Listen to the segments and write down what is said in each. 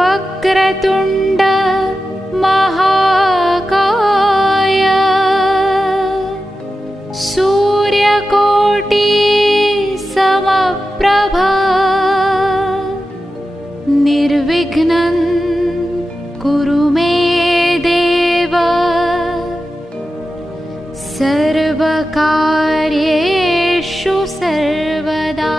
वक्रतुंड महाकाय सूर्यकोटि समप्रभा निर्विघ्नं कुरु मे देव सर्वकार्येषु सर्वदा।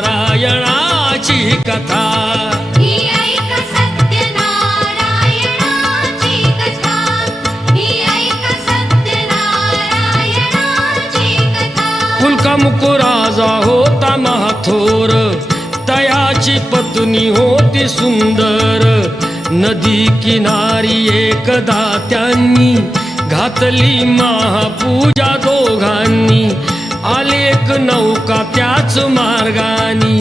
सत्यनारायणाची कथा ही ऐक सत्यनारायणाची कथा ही ऐक सत्यनारायणाची कथा। कुलकामुको राजा होता महाथोर तयाची पत्नी होती सुंदर नदी किनारी एकदा त्यांनी घातली महापूजा दोघांनी आले एक नौका त्याच मार्गानी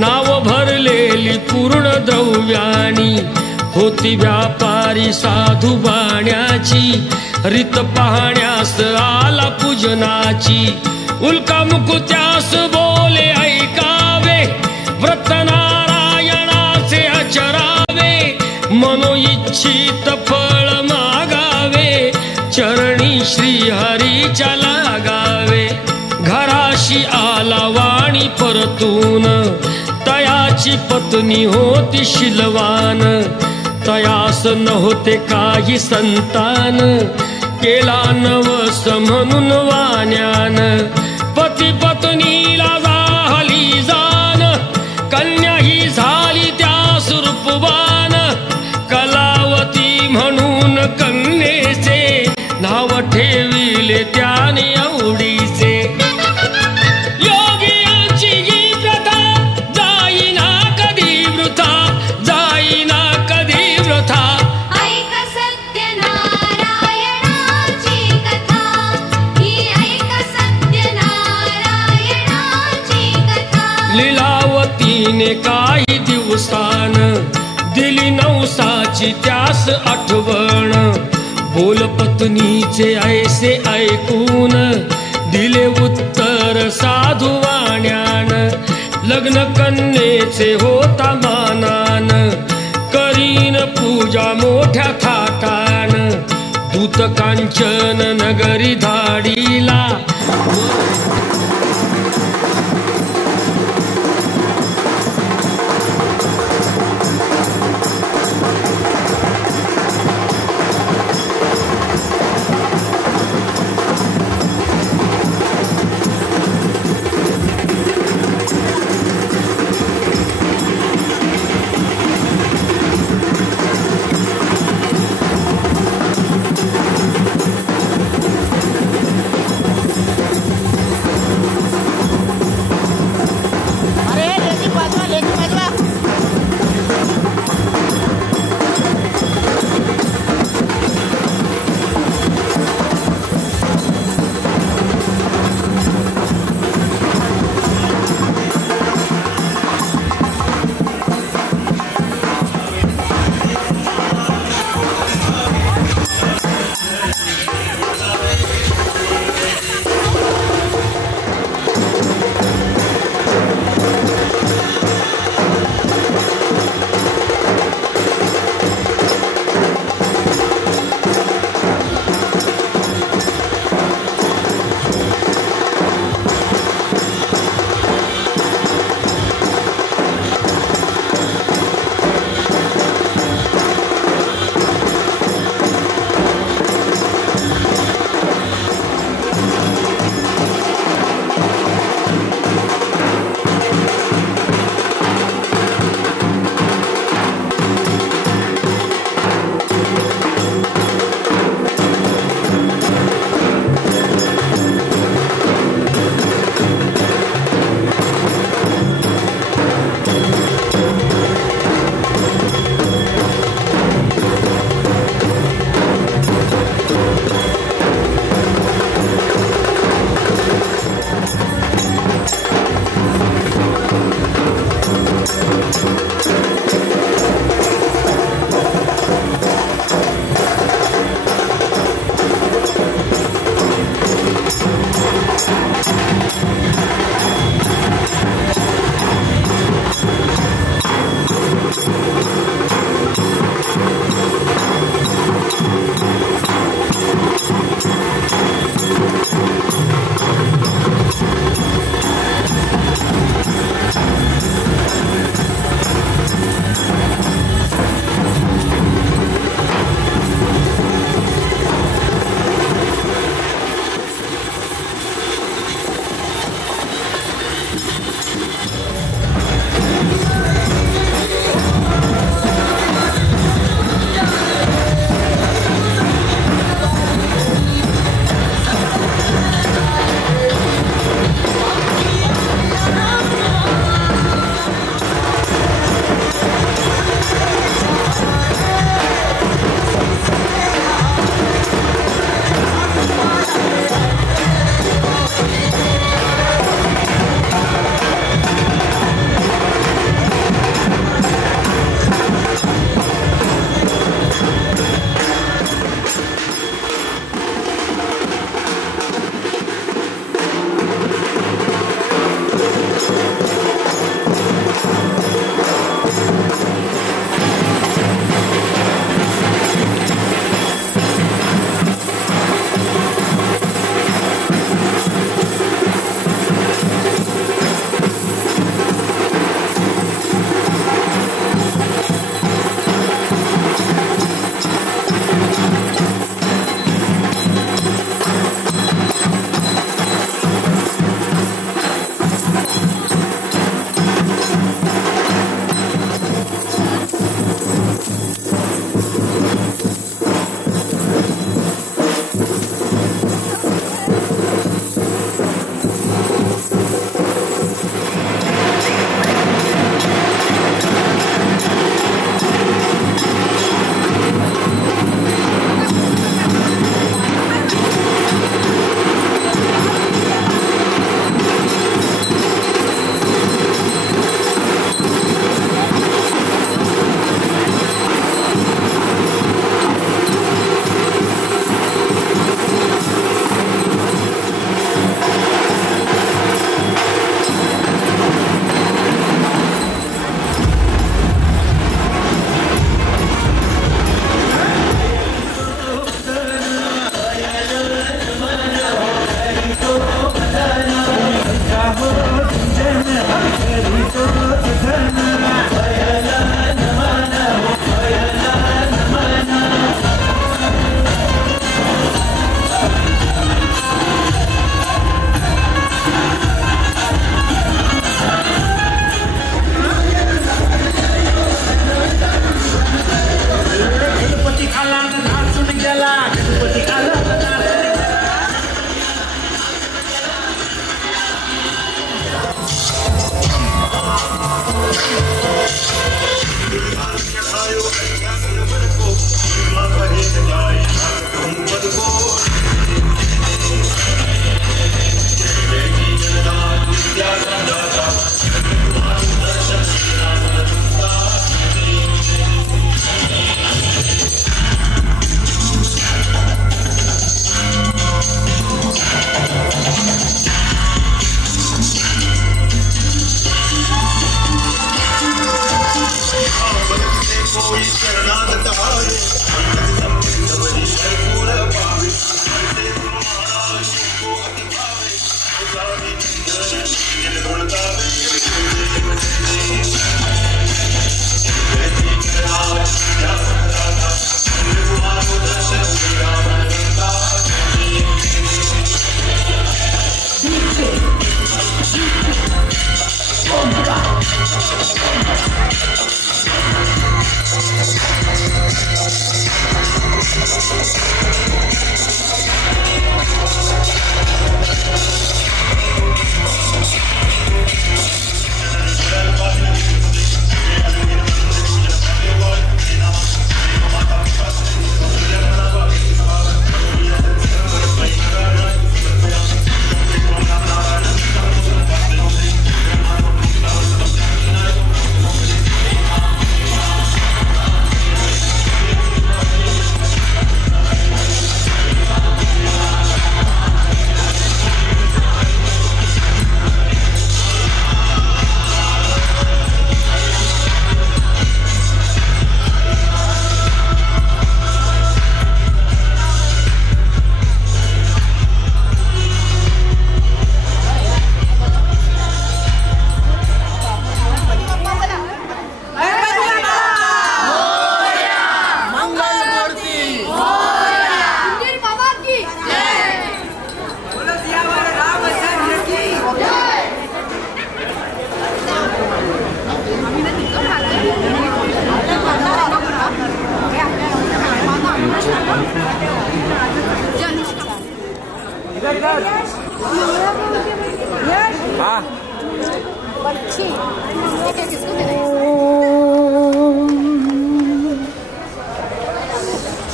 नाव भरलेली पूर्ण द्रव्यानी होती व्यापारी साधू बाण्याची रीत पाहण्यास आला पूजनाची उल्कामुकु त्यास बोले ऐकावे व्रत नारायणाचे आचरावे मनोइच्छित फळ मागावे चरणी श्री हरीच्या लागावे। घराशी आला वाणी परतून तयाची पत्नी होती शिलवान तयास नव्हते काही संतान केला नवस म्हणून वाण्यान पती पत्नीला झाली जान कन्या ही झाली त्यास रूपवान कलावती म्हणून कन्येचे नाव ठेविले त्याने आवडीचे। काही दिवसान दिली नवसाची त्यास आठवण बोल पत्नीचे ऐसे ऐकून दिले उत्तर साधू वाण्यान लग्न कन्येचे होता मानान करीन पूजा मोठ्या थाटान दूत कांचन नगरी धाडीला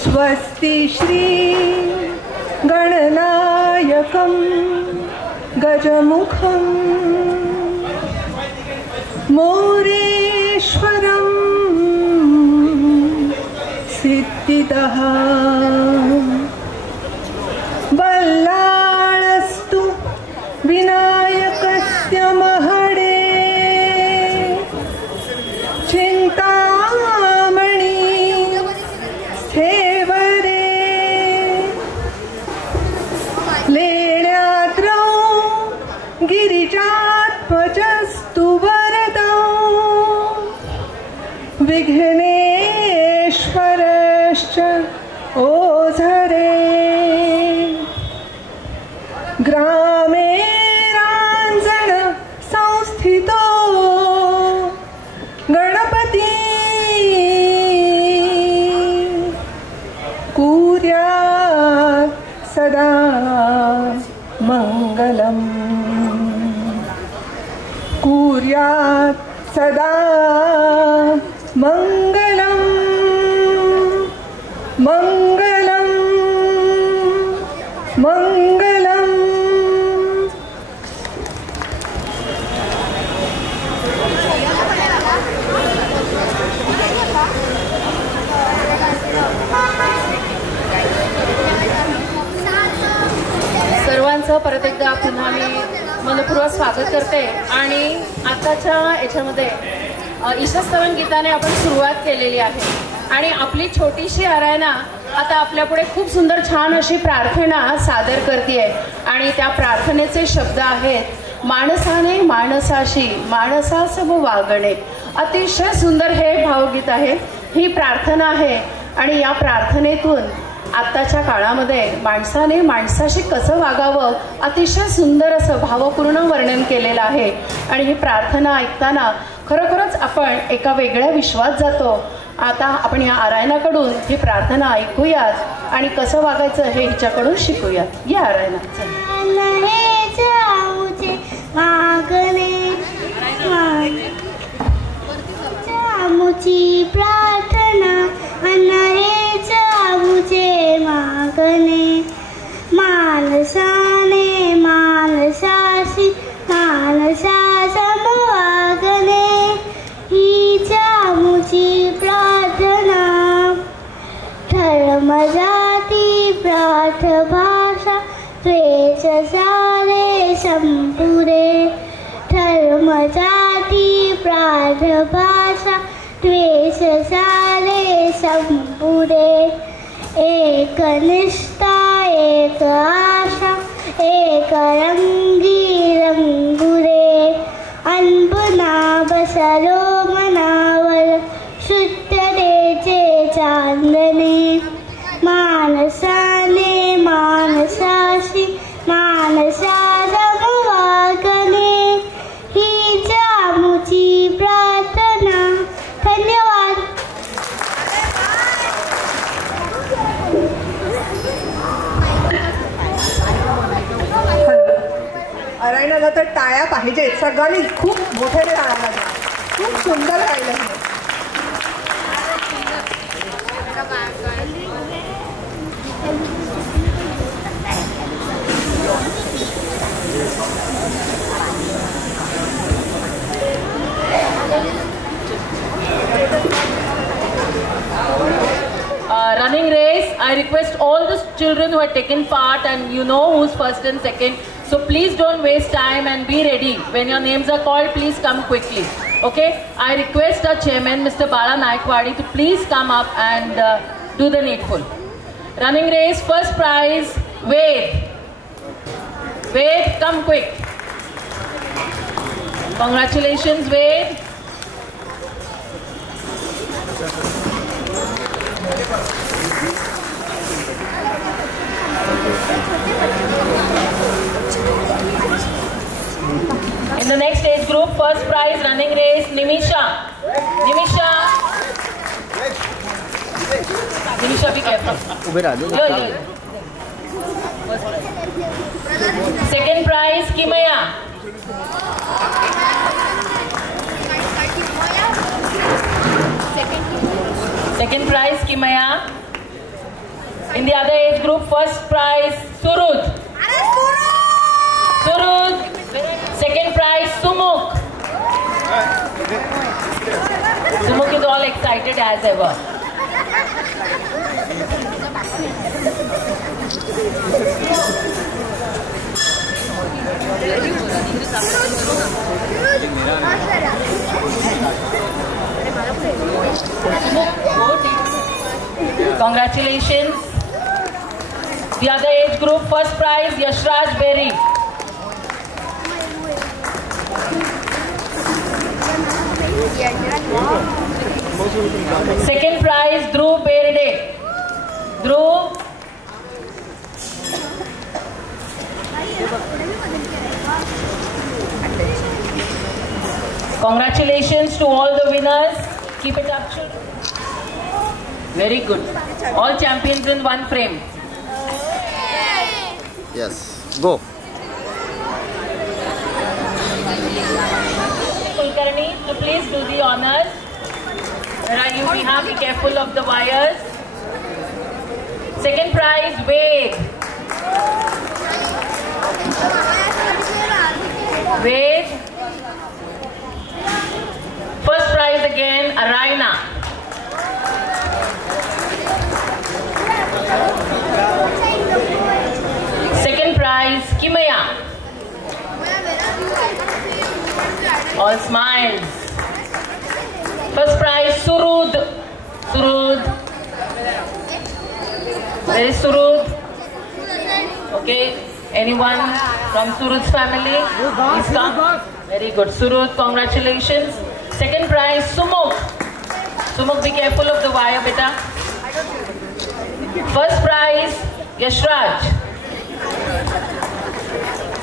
स्वस्ति श्री गणनायकं गजमुखं मोरेश्वरं सिद्धिदः बल्लाळस्तु विनायकस्य महडे चिन्तामणि स्थेवरे लेण्याद्रौ गिरिजात्मजस्तु वरदौ विघ्नेश्वरश्च ओझरे ग्रामे रांजण संस्थितो गणपती कुर्यात् सदा मंगलम् कुर्यात् सदा मंगलम् मंगलम् मंगलम्. सर्वांचं परत एकदा पुन्हा मी मनपूर्वक स्वागत करते. आणि आताच्या याच्यामध्ये ईशस्तवन गीताने आपण सुरुवात केलेली आहे आणि आपली छोटीशी आराधना आता आपल्यापुढे खूप सुंदर छान अशी प्रार्थना सादर करते आणि त्या प्रार्थनेचे शब्द आहेत, माणसाने माणसाशी माणसासम वागणे. अतिशय सुंदर हे भावगीत आहे, ही प्रार्थना आहे. आणि या प्रार्थनेतून आत्ताच्या काळामध्ये माणसाने माणसाशी कसं वागावं अतिशय सुंदर असं भावपूर्ण वर्णन केलेलं आहे. आणि ही प्रार्थना ऐकताना खरोखरच आपण एका वेगळ्या विश्वात जातो. आता आपण या आरायणाकडून ही प्रार्थना ऐकूयात आणि कसं वागायचं हे हिच्याकडून शिकूयात. या आरायणा द्वेष सारे संपुरे धर्म जाती प्राण भाषा द्वेष सारे संपुरे एक निष्ठा एक आशा एक रंगी रंगुरे अनबुना बसरो मनावर शुद्धतेचे चांदणे मानसाने मानसाशी मानसारम वागणे ही जामुची प्रार्थना. धन्यवाद. अरायणाला तर टाळ्या पाहिजेत. सगळ्यांनी खूप मोठ्याने टाळ्या लागल्या. खूप सुंदर गायलं. Running race, I request all the children who have taken part, and you know who's first and second, so please don't waste time and be ready. When your names are called, please come quickly. Okay, I request our chairman, Mr. Bala Naikwadi, to please come up and do the needful. Running race, first prize, Ved. Ved, come quick. Congratulations, Ved. In the next age group, first prize running race, Nimisha. Nimisha, be careful. Second prize, Kimaya. Second prize, Kimaya. In the other age group, first prize, Surud. Surud. Second prize, Sumuk. Sumuk is all excited as ever. Congratulations. The other age group, first prize, Yashraj Berry. Second prize, Dhruv Beride. Dhruv. Congratulations to all the winners. Keep it up, children. Very good. All champions in one frame. Yes. Go. Kulkarni, to please do the honors. Where are you? We have be careful of the wires. Second prize, Ved. Ved. First prize again, Araina. Second prize, Kimaya. All smiles. First prize, Surud. Surud. Where is Surud? Okay. Anyone from Surud's family? Please come. Very good. Surud, congratulations. Second prize, Sumuk. Sumuk, be careful of the wire, beta. First prize, Yashraj.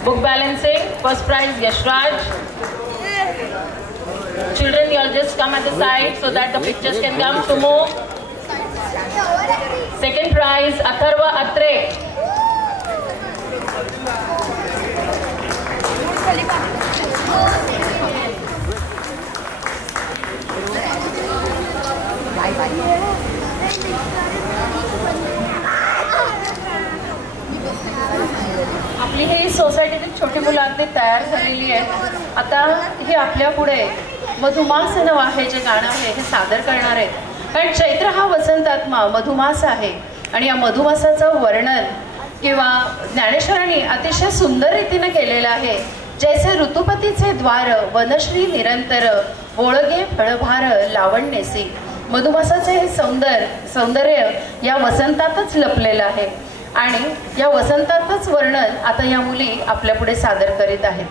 Book balancing. First prize, Yashraj. Children, you all just come at the side so that the pictures can come. Sumuk. Second prize, Atharva Atre. आपली ही सोसायटीतील छोटी मुलं अगदी तयार झालेली आहेत. आता हे आपल्या पुढे मधुमास आहे जे गाणं आहे हे सादर करणार आहेत. कारण चैत्र हा वसंतात्मा मधुमास आहे आणि या मधुमासाचं वर्णन किंवा ज्ञानेश्वरांनी अतिशय सुंदर रीतीने केलेलं आहे. जैसे ऋतुपतीचे द्वार वनश्री निरंतर ओळगे फळभार लावण्यसी. मधुमासाचे हे सौंदर्य या वसंतातच लपलेलं आहे आणि या वसंतातच वर्णन आता या मुली आपल्या पुढे सादर करीत आहेत.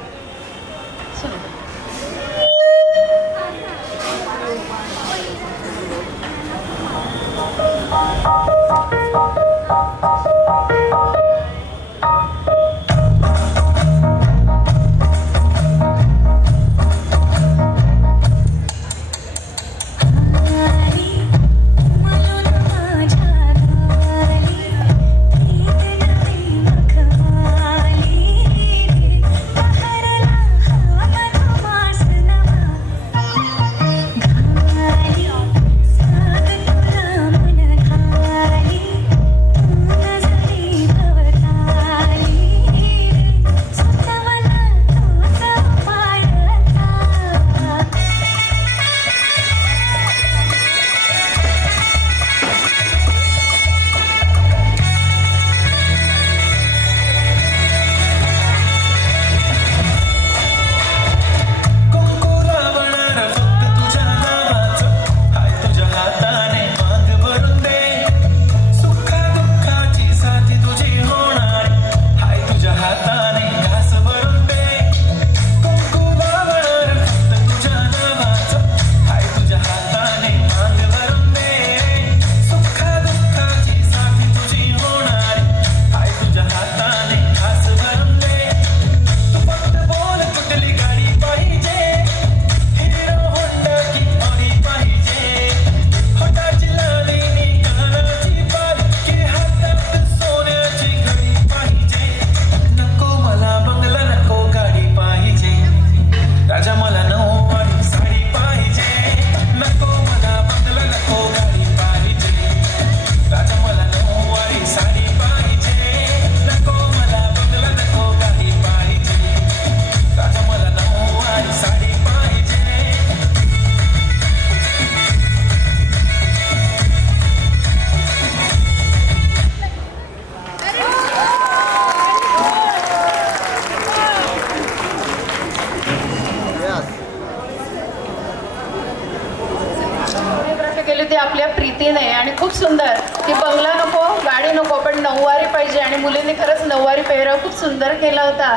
आपल्या प्रीतीने आणि खूप सुंदर की बंगला नको गाडी नको पण नऊवारी पाहिजे आणि मुलींनी खरंच नऊवारी पेहराव खूप सुंदर केला होता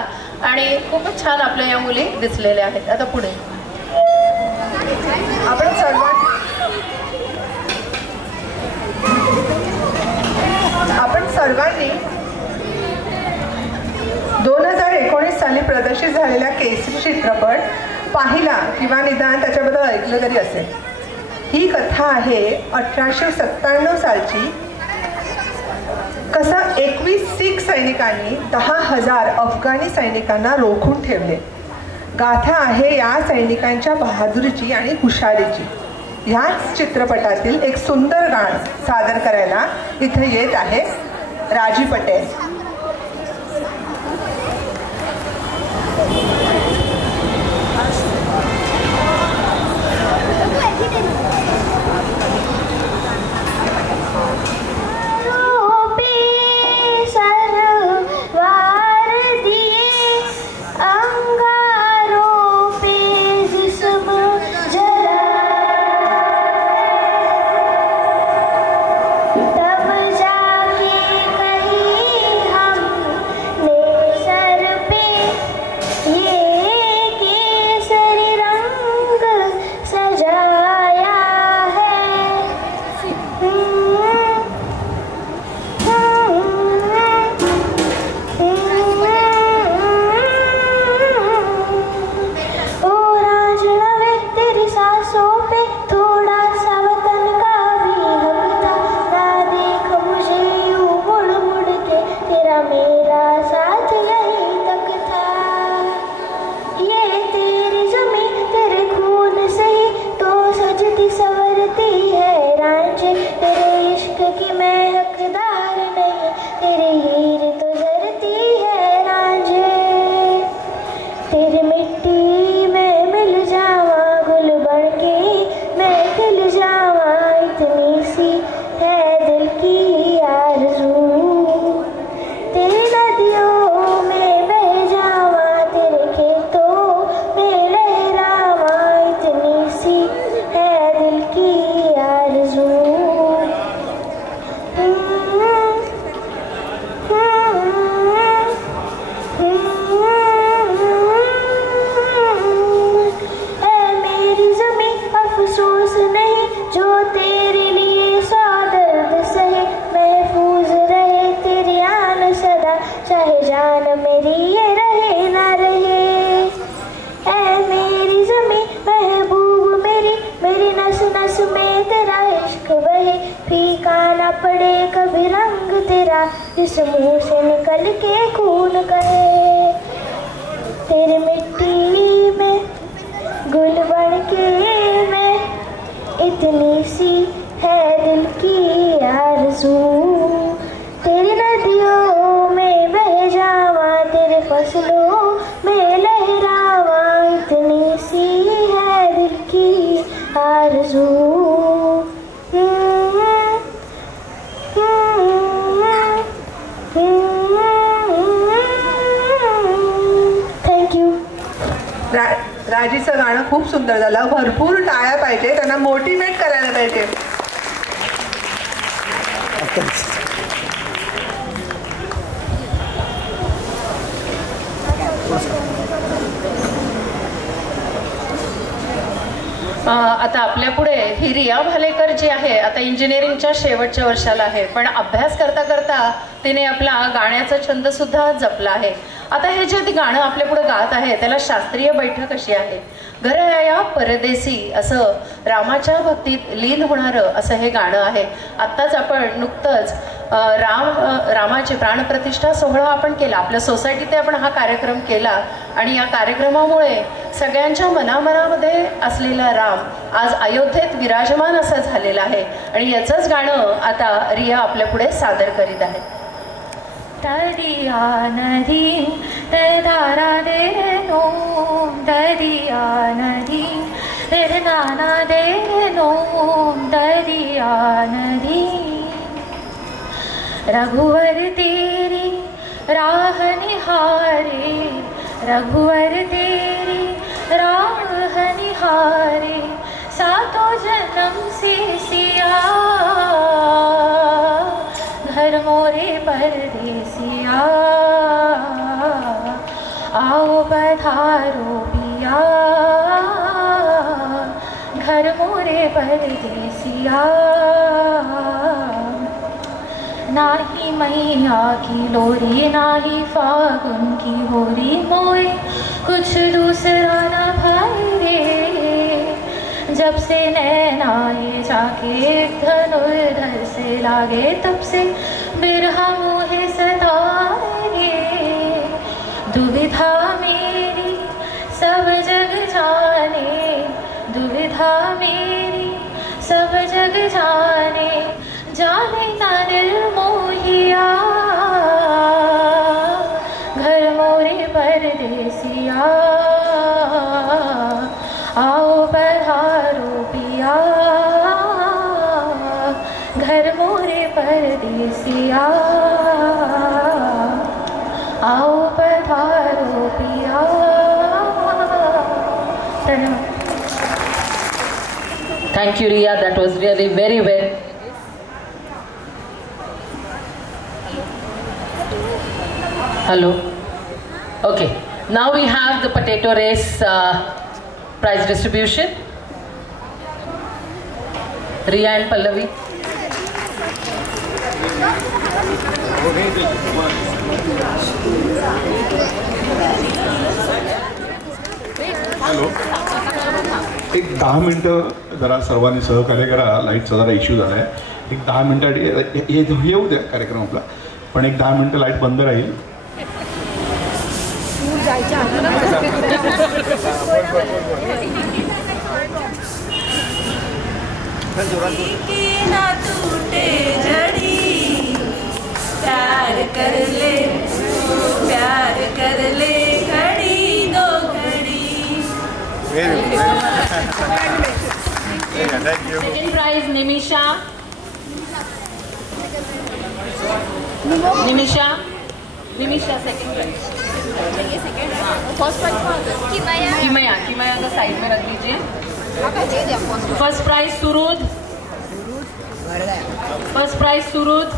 आणि खूपच छान आपल्या या मुली दिसलेल्या आहेत. आता पुढे आपण सर्वांनी 2019 साली प्रदर्शित झालेला केसरी चित्रपट पाहिला किंवा निदान त्याच्याबद्दल ऐकलं तरी असेल. ही कथा आहे 1897 सालची. कसा 21 शीख सैनिकांनी 10,000 अफगाणी सैनिकांना रोखून ठेवले. गाथा आहे या सैनिकांच्या बहादुरीची आणि हुशारीची. ह्याच चित्रपटातील एक सुंदर गाणं सादर करायला इथे येत आहे राजी पटेल. तब जाके कहीं पड़े कभी रंग तेरा, जिस मुंह से निकल के खून कहे। तेरी मिट्टी में गुल बन के मैं, इतनी सी है दिल की आरज़ू। तेरी नदियों में बह जावा, तेरे फसलों में लहरावा, इतनी सी है दिल की आरज़ू। Thank you. राजीचं गाणं खूप सुंदर झालं. भरपूर टाळ्या पाहिजे, त्यांना मोटिवेट करायला पाहिजे. आता आपल्या पुढे ही रिया भालेकर जी आहे, आता इंजिनिअरिंगच्या शेवटच्या वर्षाला आहे, पण अभ्यास करता करता तिने आपला गाण्याचा छंद सुद्धा जपला आहे. आता हे जे ती गाणं आपल्या पुढे गात आहे त्याला शास्त्रीय बैठक अशी आहे. घरया परदेसी असं रामाच्या भक्तीत लीन होणारं असं हे गाणं आहे. आत्ताच आपण नुकतंच रामाची प्राणप्रतिष्ठा सोहळा आपण केला. आपल्या सोसायटीत आपण हा कार्यक्रम केला आणि या कार्यक्रमामुळे सगळ्यांच्या मनामनामध्ये असलेला राम आज अयोध्येत विराजमान असं झालेला आहे आणि याचंच गाणं आता रिया आपल्या पुढे सादर करीत आहे. दरिया नदी दारा दे नो, दरिया नदी नाना दे नो, दरिया नदी रघुवर तेरी राह निहारे, रघुवर तेरी राह निहारे, सातों जन्म से सिया घर मोरे परदेसिया, आओ पधारो पिया घर मोरे परदेसिया. नाही मैया की लोरी नाही फागुन की होली, मोए कुछ दूसरा न भाई रे. जब से नैनाए जाके धनुर्धर से लागे, तब से बिरहा मोहे सताए. दुविधा मेरी सब जग जाने, दुविधा मेरी सब जग जाने, जाने ना निर्मोहिया घर मोरे परदेसिया, आओ पधारो पिया घर मोरे परदेसिया, आओ पधारो पिया. धन्यवाद. Thank you, Riya. That was really very well. Hello. Okay. Now we have the potato race prize distribution. Riya and Pallavi. Hello. एक 10 मिनटं जरा सर्वांनी सहकार्य करा. लाईटचा जरा इश्यू झाला आहे. एक 10 मिनटं येऊ द्या कार्यक्रम आपला, पण एक 10 मिनटं लाईट बंद राहील. ना टूटे जड़ी, प्यार कर ले, प्यार कर ले घड़ी दो घड़ी. Second prize Nimisha. Nimisha second prize. First prize Kimaya का साइड में रख लीजिए. First prize Surud. First prize Surud.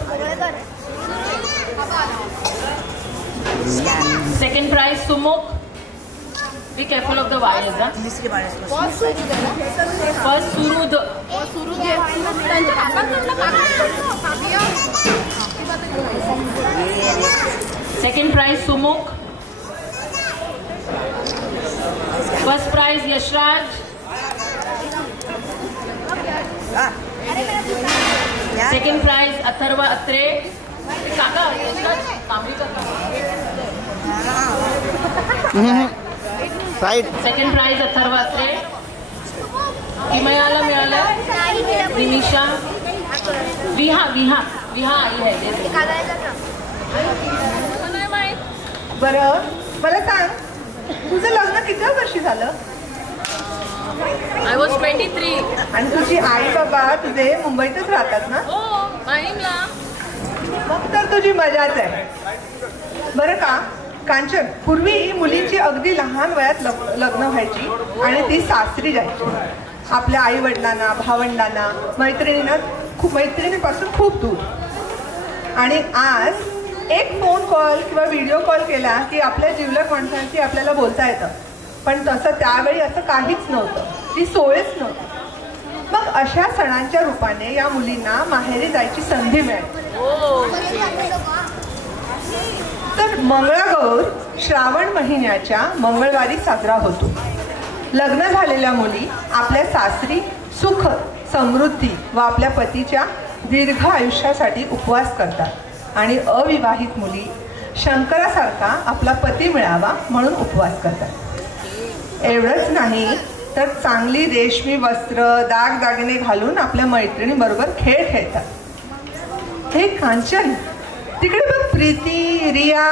Second prize Sumukh. Be careful of the wires, huh? First Surud. Second prize Sumukh. First prize Yashraj. Second prize Atharva Atre काका सेकंड प्राइज अथर्व अत्रे. किमयाला मिळालं निमिषा विहा विहा विहा आई आहे. बरं मला सांग, तुझं लग्न किती वर्षी झालं? I was 23. आणि तुझी आई बाबा तुझे मुंबईतच राहतात ना? हो माहीमला. मग तर तुझी मजाच आहे. बरं का कांचन, पूर्वी मुलींची अगदी लहान वयात लग्न व्हायची आणि ती सासरी जायची आपल्या आई वडिलांना, भावंडांना, मैत्रिणीपासून खूप दूर. आणि आज एक फोन कॉल किंवा व्हिडिओ कॉल केला की आपल्या जिवलग माणसांशी आपल्याला बोलता येतं. पण तसं त्यावेळी असं काहीच नव्हतं, ती सोयच नव्हती. मग अशा सणांच्या रूपाने या मुलींना माहेरी जायची संधी मिळाली. तर मंगळागौर श्रावण महिन्याच्या मंगळवारी साजरा होतो. लग्न झालेल्या मुली आपल्या सासरी सुख, समृद्धी व आपल्या पतीच्या दीर्घ आयुष्यासाठी उपवास करतात आणि अविवाहित मुली शंकरासारखा आपला पती मिळावा म्हणून उपवास करतात. एवढंच नाही तर चांगली रेशमी वस्त्र, दागदागिने घालून आपल्या मैत्रिणीबरोबर खेळ खेळतात. हे कांचन, तिकडे बघ प्रीती, रिया,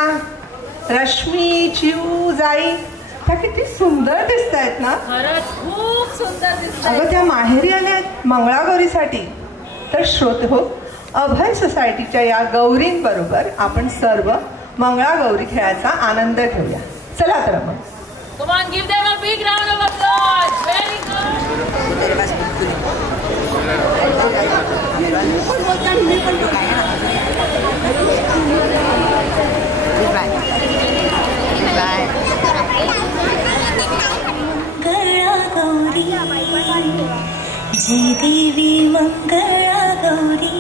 रश्मी, चिऊ, जाई, त्या किती सुंदर दिसत आहेत ना? खरंच खूप सुंदर दिसत. अगं त्या माहेरी आल्या आहेत मंगळागौरीसाठी. तर श्रोते हो, अभय सोसायटीच्या या गौरींबरोबर आपण सर्व मंगळागौरी खेळाचा आनंद घेऊया. चला तर मग. Come on, give them a big round of applause. Very good. जय देवी मंगळा गौरी.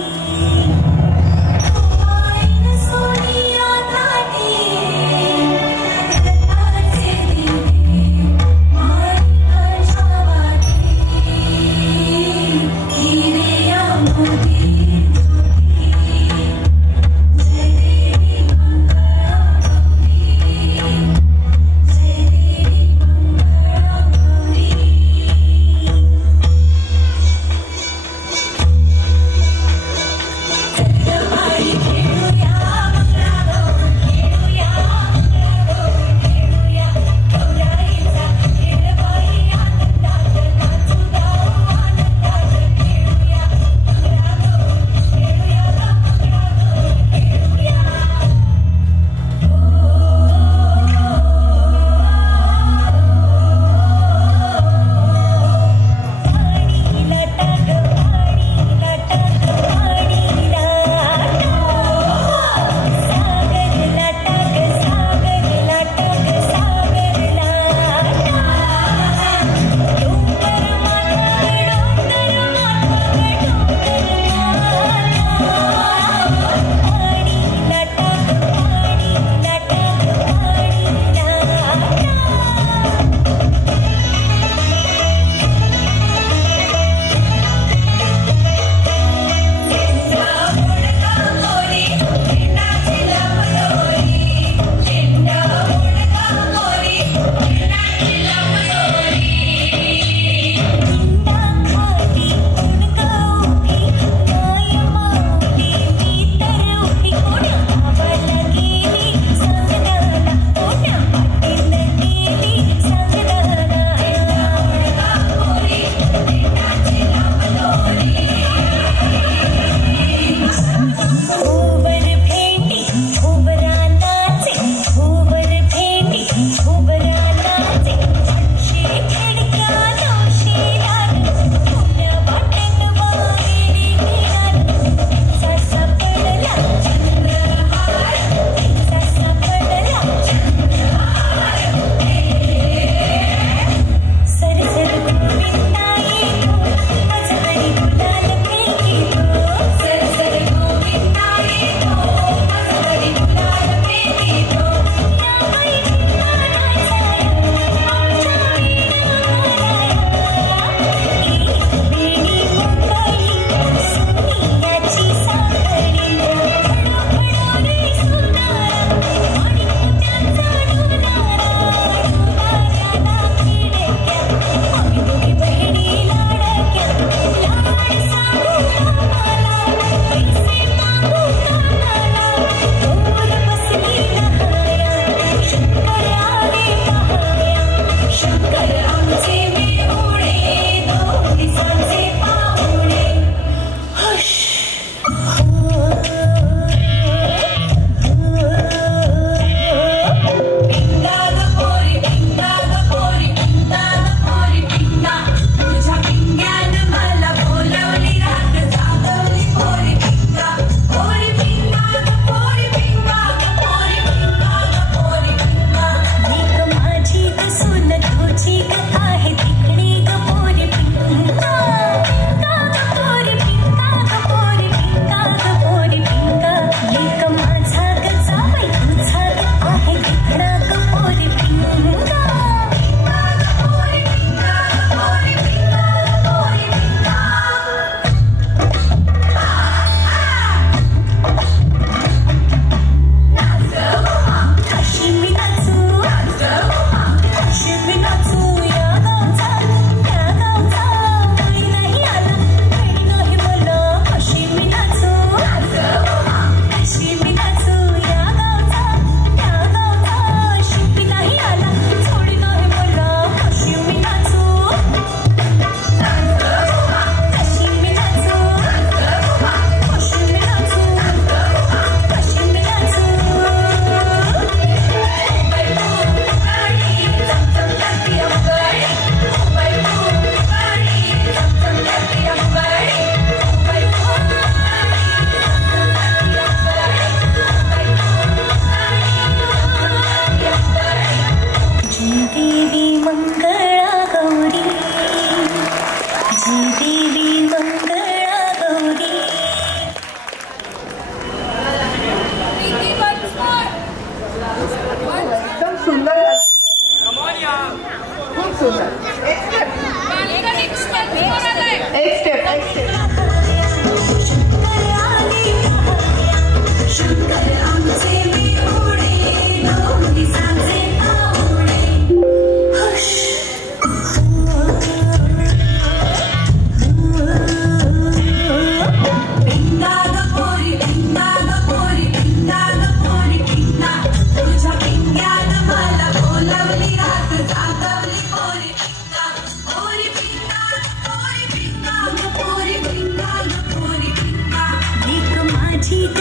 एक स्टेप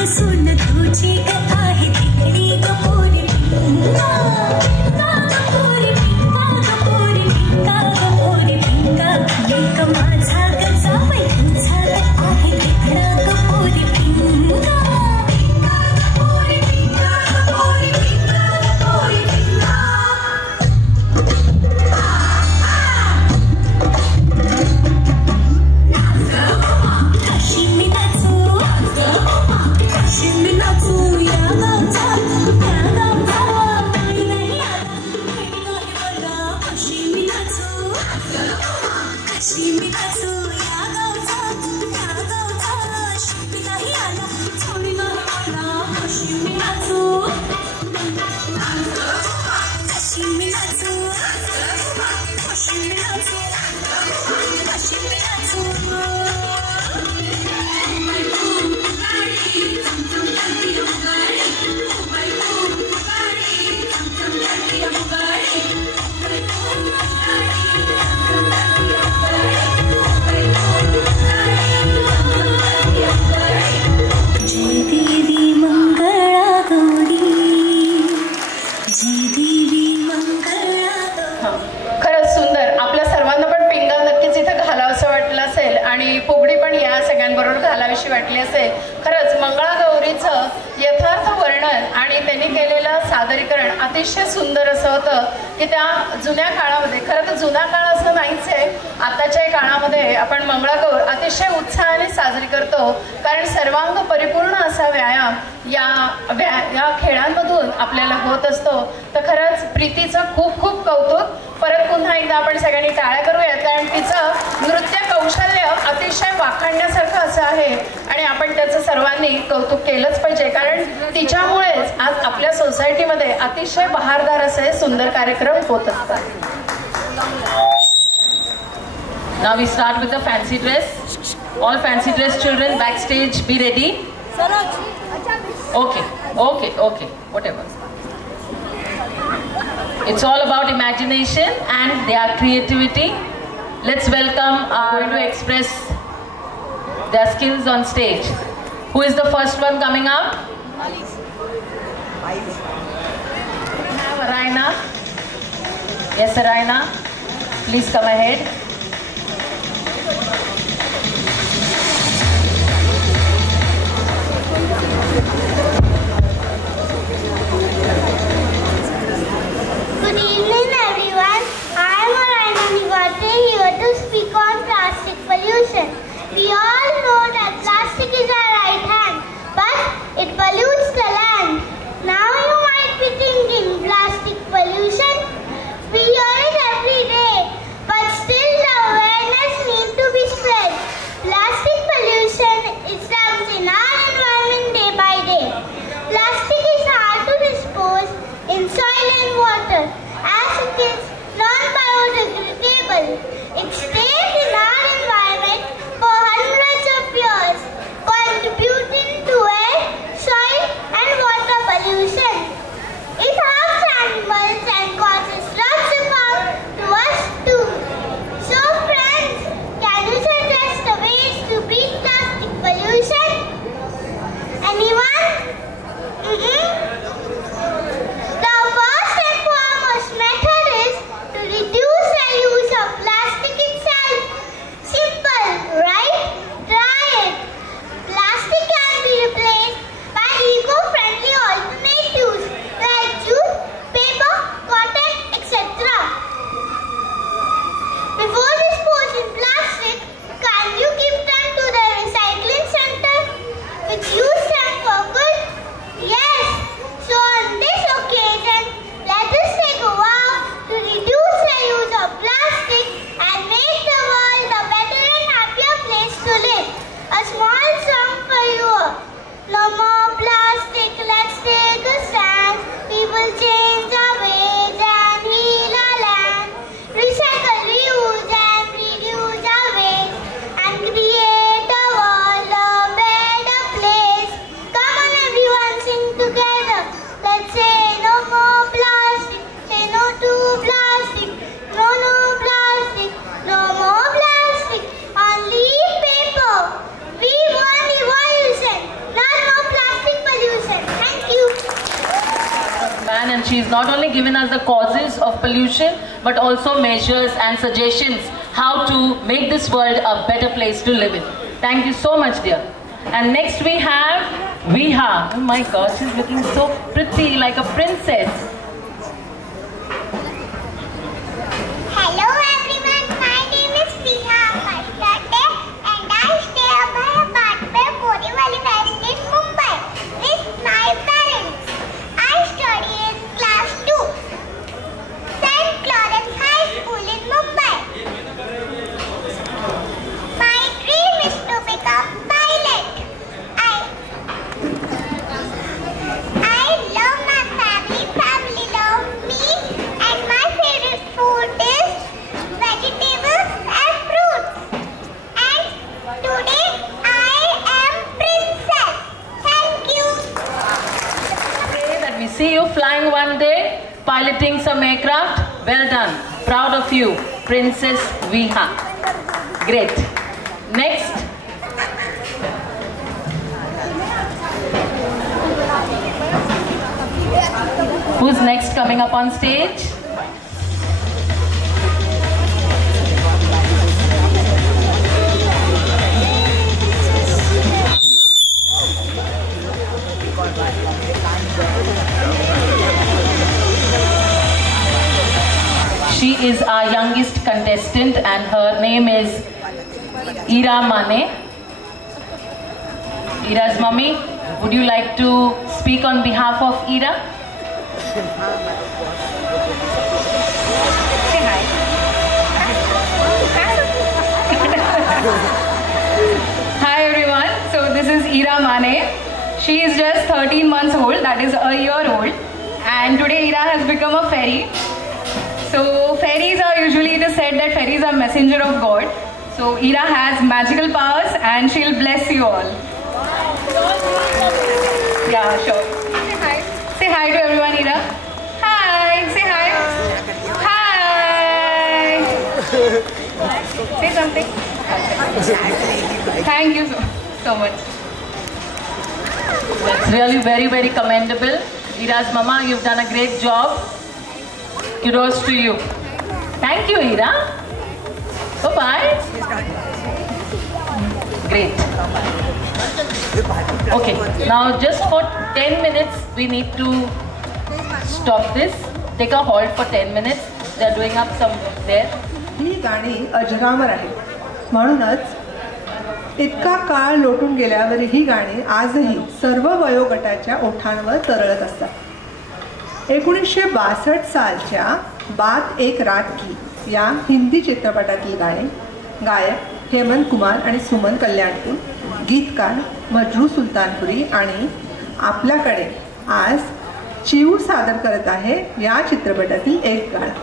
सुन तुझी आहे तिकडी गपोरी पिंका गपोरी पिंका गपोरी पिंका गपोरी पिंका एक माझा गजा बाई तुझा आहे तिकडा गपोरी पिंका गपोरी पिंका गपोरी पिंका गपोरी पिंका वाटली असेल. खरंच मंगळागौरीचं यथार्थ वर्णन आणि त्यांनी केलेलं सादरीकरण अतिशय सुंदर असं होतं की त्या जुन्या काळामध्ये, खरं तर जुना काळ असं नाहीच आहे, आताच्या काळामध्ये आपण मंगळागौर अतिशय उत्साहाने साजरी करतो. कारण सर्वांग परिपूर्ण असा व्यायाम या खेळांमधून आपल्याला होत असतो. तर खरंच प्रीतीचं खूप खूप कौतुक. परत पुन्हा एकदा आपण सगळ्यांनी टाळ्या करूयात, कारण तिचं नृत्य कौशल्य अतिशय वाखाणण्यासारखं असं आहे आणि आपण त्याचं सर्वांनी कौतुक केलंच पाहिजे. कारण तिच्यामुळेच आज आपल्या सोसायटीमध्ये अतिशय बहारदार असे सुंदर कार्यक्रम होत असतात. Now we start with the fancy dress. All fancy dress children backstage, be ready. Okay, whatever. It's all about imagination and their creativity. Let's welcome going to express their skills on stage. Who is the first one coming up? Raina. Yes, Raina. Please come ahead. Good evening everyone. I am Raina Nigate here to speak on plastic pollution. We all know that plastic is our right hand, but it pollutes the land. Now you might be thinking plastic pollution? We hear it every day, but still the awareness needs to be spread. Plastic pollution is trapped in our environment day by day. Plastic is hard to dispose in soil and water as it is non-biodegradable. It stays in our environment for hundreds given us the causes of pollution, but also measures and suggestions how to make this world a better place to live in. Thank you so much, dear. And next we have Viha. Oh my God, she's looking so pretty, like a princess. Hello everyone, my name is Viha Kalkate and I stay at my apartment Borivali West in Mumbai with my parents. I study in class 2, St. Lawrence High School in Mumbai. My dream is to become pilot. I love my family love me, and my favorite food is vegetables and fruits. And today I am princess. Thank you. Pray that we see you flying one day, piloting some aircraft. Well done. Proud of you, Princess Viha. Great. Next. Who's next coming up on stage? She is our youngest contestant and her name is Ira Mane. Ira's mummy, would you like to speak on behalf of Ira? Say hi. Hi everyone, so this is Ira Mane. She is just 13 months old, that is a year old. And today Ira has become a fairy. So fairies are usually, it is said that fairies are messenger of God. So Ira has magical powers and she'll bless you all. Yeah, sure. Say hi. Say hi to everyone, Ira. Hi. Say hi. Hi. Say something. Thank you so much. That's really very, very commendable. Ira's mama, you've done a great job. Kudos to you. Thank you, Ira. Bye-bye. Great. Okay, now just for 10 minutes, we need to stop this. Take a halt for 10 minutes. They're doing up some work there. ही गाणी अजरामर आहेत. म्हणूनच इतका काळ लोटून गेल्यावर ही गाणी आजही सर्व वयोगटाच्या ओठांवर तरळत असतात. 1962 सालच्या बात एक रात की या हिंदी चित्रपटातील गाणे गायक हेमंत कुमार आणि सुमन कल्याणपूर, गीतकार मजरू सुलतानपुरी आणि आपल्याकडे आज चिऊ सादर करत आहे या चित्रपटातील एक गाणं.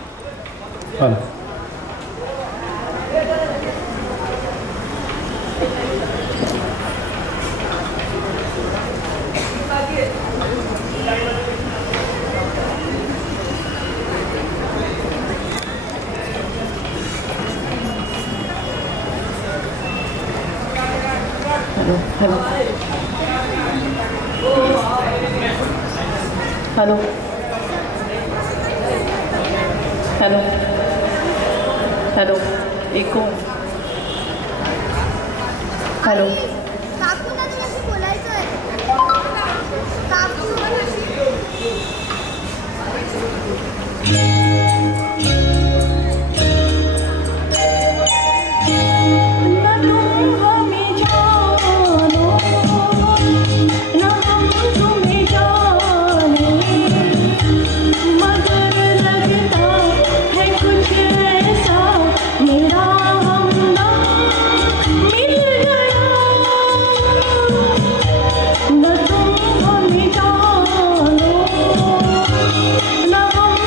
Hello. Hello. Hello. Hello. Echo. Hello. न तुम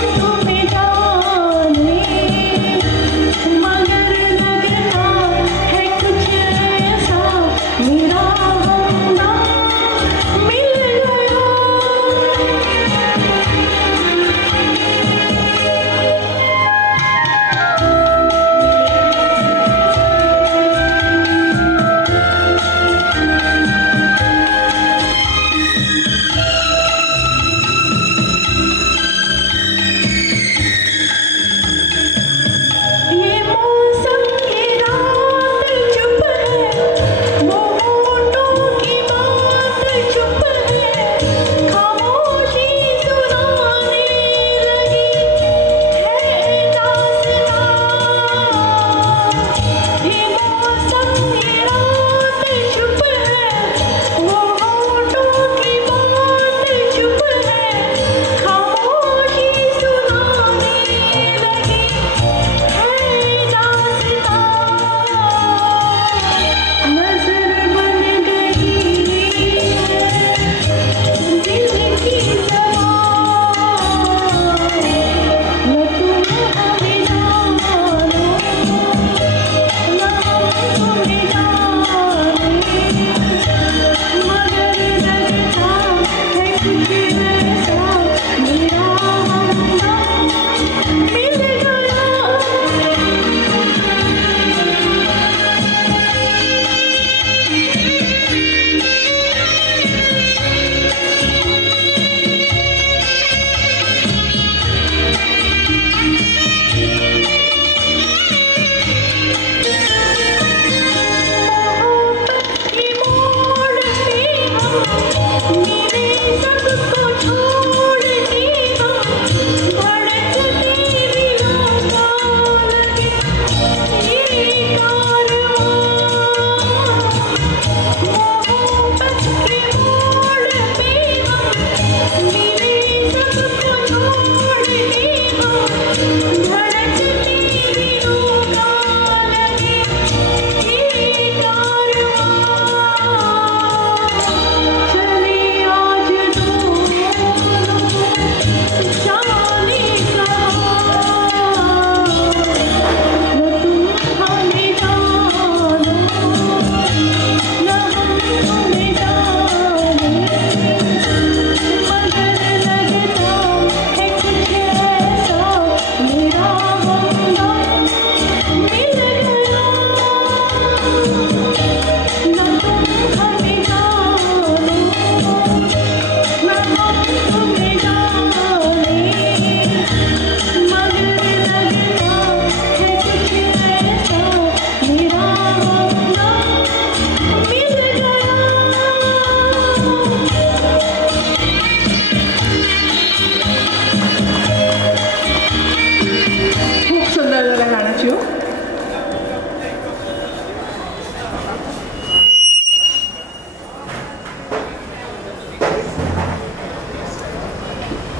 हमें जानो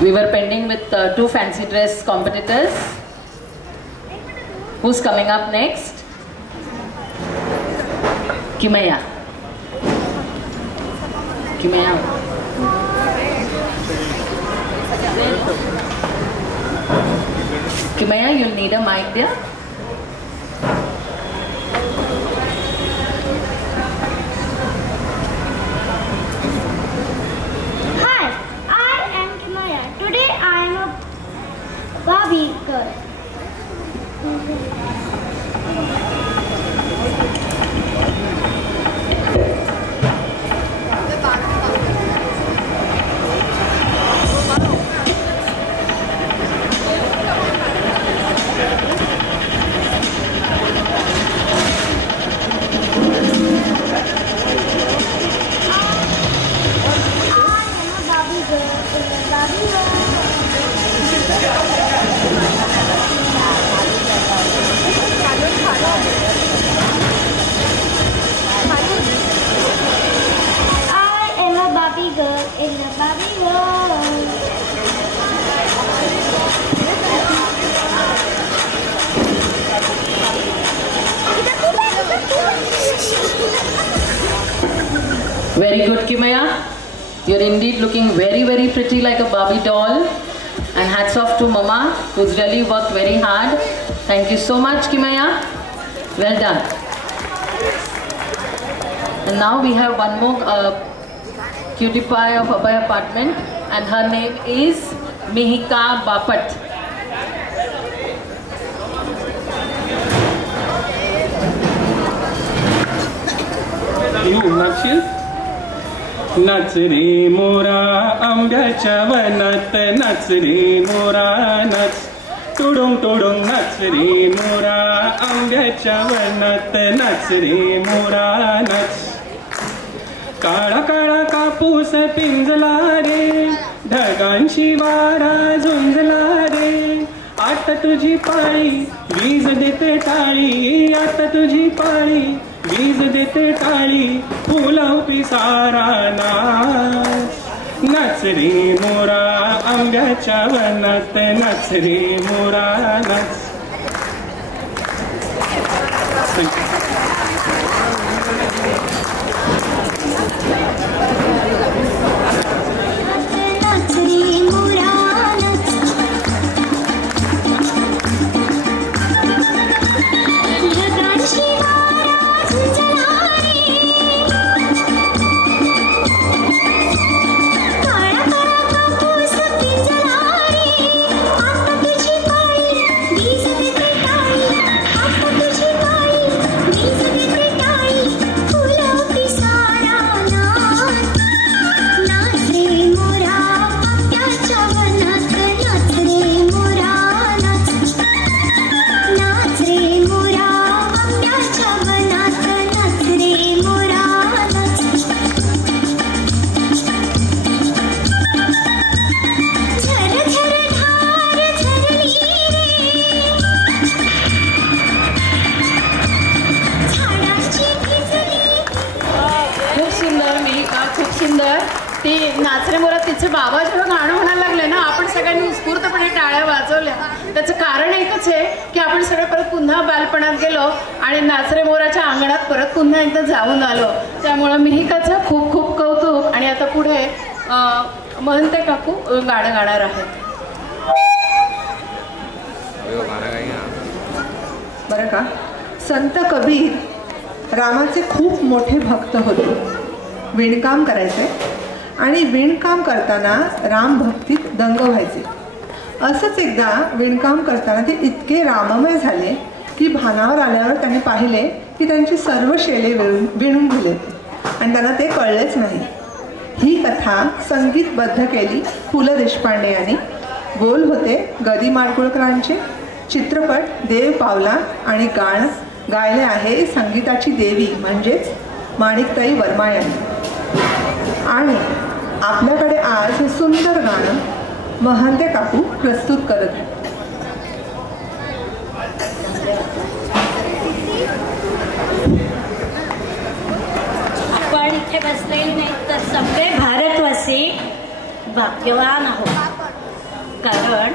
We were pending with 2 fancy dress competitors. Who's coming up next? Kimaya. Kimaya. Kimaya, you'll need a mic there. Hi, I am Kimaya. Today I am a Barbie girl. Very good, Kimaya. You're indeed looking very, very pretty like a Barbie doll. And hats off to Mama, who's really worked very hard. Thank you so much, Kimaya. Well done. And now we have one more cutie pie of Abhay apartment, and her name is Mihika Bapat. नाच रे मोरा आंब्याच्या वनात, नाच रे मोरा नाच, तुडुंग तुडुंग नाच रे मोरा आंब्याच्या वनात, नाच रे मोरा नाच. काळा काळा कापूस पिंजला रे, ढगांची वारा झुंजला रे. आता तुझी पाळी वीज देते टाळी, आता तुझी पाळी वीज देते टाळी. फुलं पिसारा नाच, नाच रे मोरा आंब्याच्या वनात, नाच रे मोरा नाच. नाचरे मोरा तिचे बाबा जेव्हा गाणं म्हणायला लागले ना, आपण सगळ्यांनी उत्स्फूर्तपणे टाळ्या वाजवल्या. त्याचं कारण एकच आहे की आपण सगळे परत पुन्हा बालपणात गेलो आणि नाचरे मोराच्या अंगणात परत पुन्हा एकदा जाऊन आलो. त्यामुळं मिहिकाचं खूप खूप कौतुक. आणि आता पुढे महंते काकू गाणं गाणार आहेत. बरं का, संत कबीर रामाचे खूप मोठे भक्त होते. विणकाम करायचे आणि विणकाम करताना राम भक्तीत दंग व्हायचे. असंच एकदा विणकाम करताना ते इतके राममय झाले की भानावर आल्यावर त्यांनी पाहिले की त्यांची सर्व शेले विणून गेले आणि त्यांना ते कळलेच नाही. ही कथा संगीतबद्ध केली पु ल देशपांडे यांनी. बोल होते गदी माडगुळकरांचे. चित्रपट देव पावला आणि गाणं गायले आहे संगीताची देवी म्हणजेच माणिकताई वर्मा यांनी. आणि आपल्याकडे आज हे सुंदर गाणं महंते काकू प्रस्तुत करत आहेत. आपण इथे बसलेले नाही तर सगळे भारतवासी भाग्यवान आहोत. कारण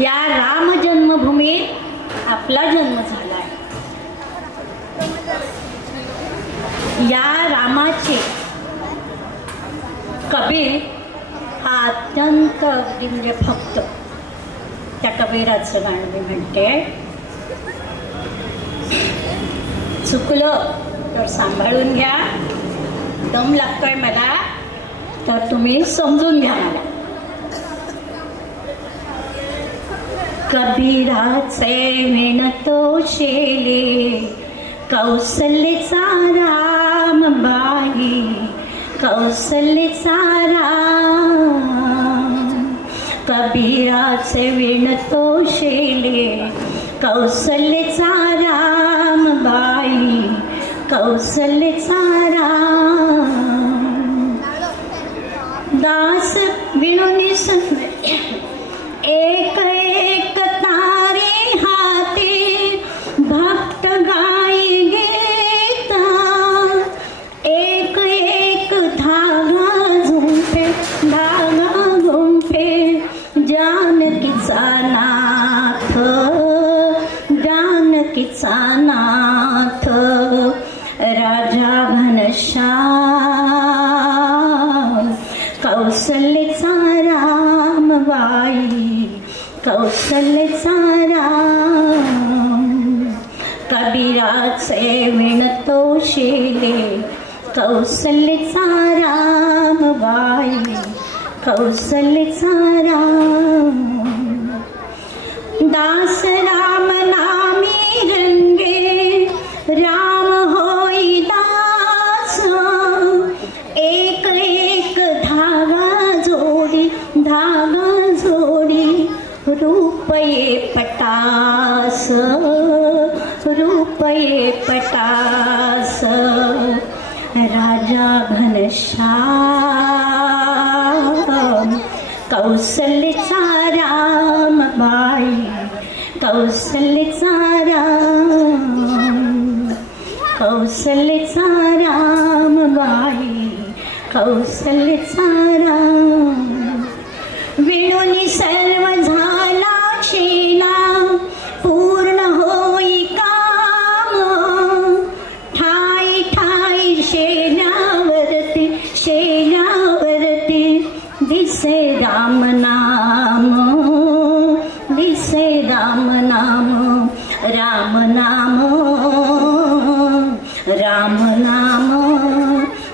या राम जन्मभूमीत आपला जन्म झाला आहे. या रामाचे कबीर हा अत्यंत अगदी म्हणजे भक्त. त्या कबीराचं गाणं मी म्हणते. चुकलं तर सांभाळून घ्या, दम लागतोय मला तर तुम्ही समजून घ्या मला. कबीराचे विणतो शेले कौसल्याचा रामबाई, कौसल्याचा राम. कबीराचे विणतो शेले कौसल्याचा रामबाई, कौसल्याचा राम. दास विणुनी एक एक तारे हाती भक्त गाई गीता. एक एक धागा झुंपे, धागा झुंपे जानकीचा नाथ, जानकीचा नाथ. राजा घनश्याम कौसल्याचा रामबाई, कौसल्याचा राम. कबीराचे विणतो शेले कौसल्याचा रामबाई, कौसल्याचा राम. दास राम नामी रंगे राम होई दास. एक एक धागा जोडी, धागा जोडी रूपये पटास, रूपये पटास. राजा घनश्याम कौसल्याचा रामबाई, कौसल्याचा राम. कौसल्याचा रामबाई, कौसल्याचा राम. विणुनी सर्व झाला शेला पूर्ण होई काम. ठाई ठाई शेल्यावरती, शेल्यावरती दिसे राम नाम, दिसे राम नाम. राम नाम, राम नाम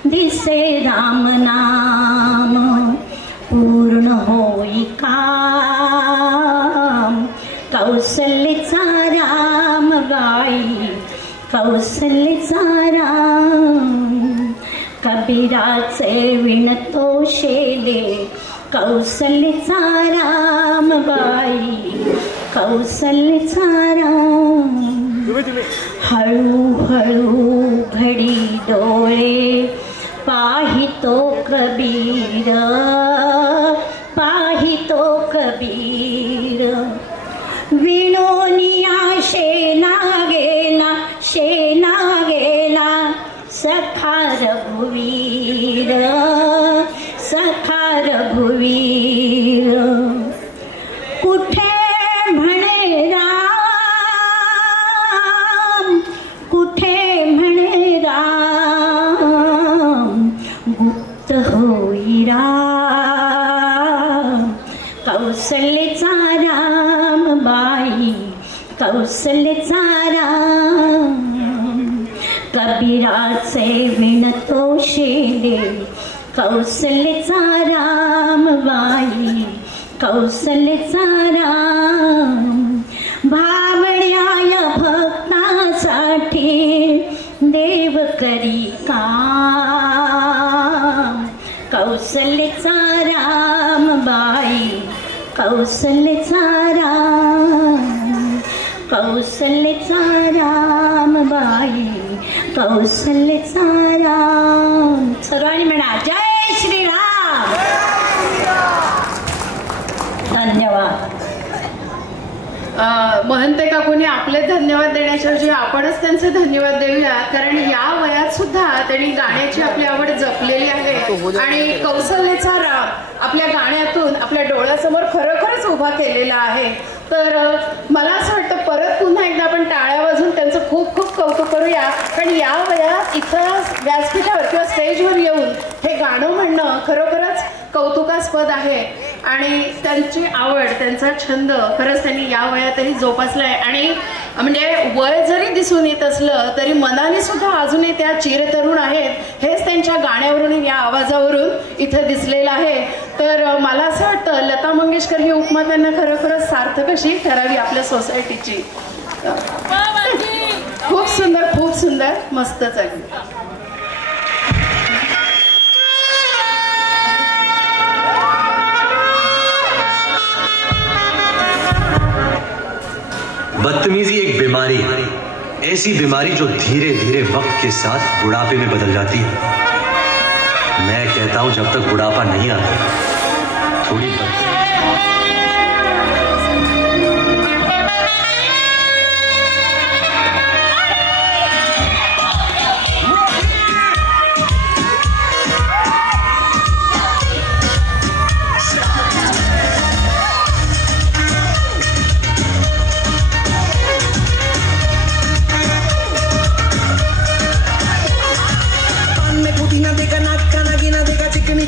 दिसे राम नाम. पूर्ण होई काम कौसल्याचा रामबाई, कौसल्याचा राम. कबीराचे विणतो शेले कौसल्याचा रामबाई, कौसल्याचा राम. हळू हळू घडी डोळे पाहितो कबीर, पाहितो कबीर. विणोनिया शेला गेला, शेला गेला सखा रघुवीर, सखा रघुवीर. कुठे म्हणे राम, कुठे म्हणे राम गुप्त होई राम. कौसल्याचा रामबाई, कौसल्याचा राम. कबीराचे विणतो शेले कौसल्याचा रामबाई, कौसल्याचा राम. भावड्या भक्तासाठी देव करी काम. कौसल्याचा रामबाई, कौसल्याचा राम. कौसल्याचा रामबाई, कौसल्याचा राम. सर्वांनी म्हणा जय श्रीराम. धन्यवाद. महंते काकूंनी आपले धन्यवाद देण्याऐवजी आपणच त्यांचे धन्यवाद देऊया, कारण या वयात सुद्धा त्यांनी गाण्याची आपली आवड जपलेली आहे आणि कौशल्याचा राग आपल्या गाण्यातून आपल्या डोळ्यासमोर खरोखरच उभा केलेला आहे. तर मला असं वाटतं परत पुन्हा एकदा आपण टाळ्या वाजून त्यांचं खूप खूप कौतुक करूया, कारण या वयात इथं व्यासपीठावर किंवा स्टेजवर येऊन हे गाणं म्हणणं खरोखरच कौतुकास्पद आहे आणि त्यांची आवड, त्यांचा छंद खरंच त्यांनी या वयातही जोपासलाय. आणि म्हणजे वय जरी दिसून येत असलं तरी मनाने सुद्धा अजूनही त्या चिरतरुण आहेत, हेच त्यांच्या गाण्यावरून या आवाजावरून इथं दिसलेलं आहे. तर मला असं वाटतं लता मंगेशकर ही उपमा त्यांना खरोखरच सार्थक अशी ठरावी आपल्या सोसायटीची. खूप सुंदर, खूप सुंदर, मस्तच आहे. बदतमीजी एक बीमारी है, ऐसी बीमारी जो धीरे धीरे वक्त के साथ बुढ़ापे में बदल जाती है. मैं कहता हूं जब तक बुढ़ापा नहीं आता थोड़ी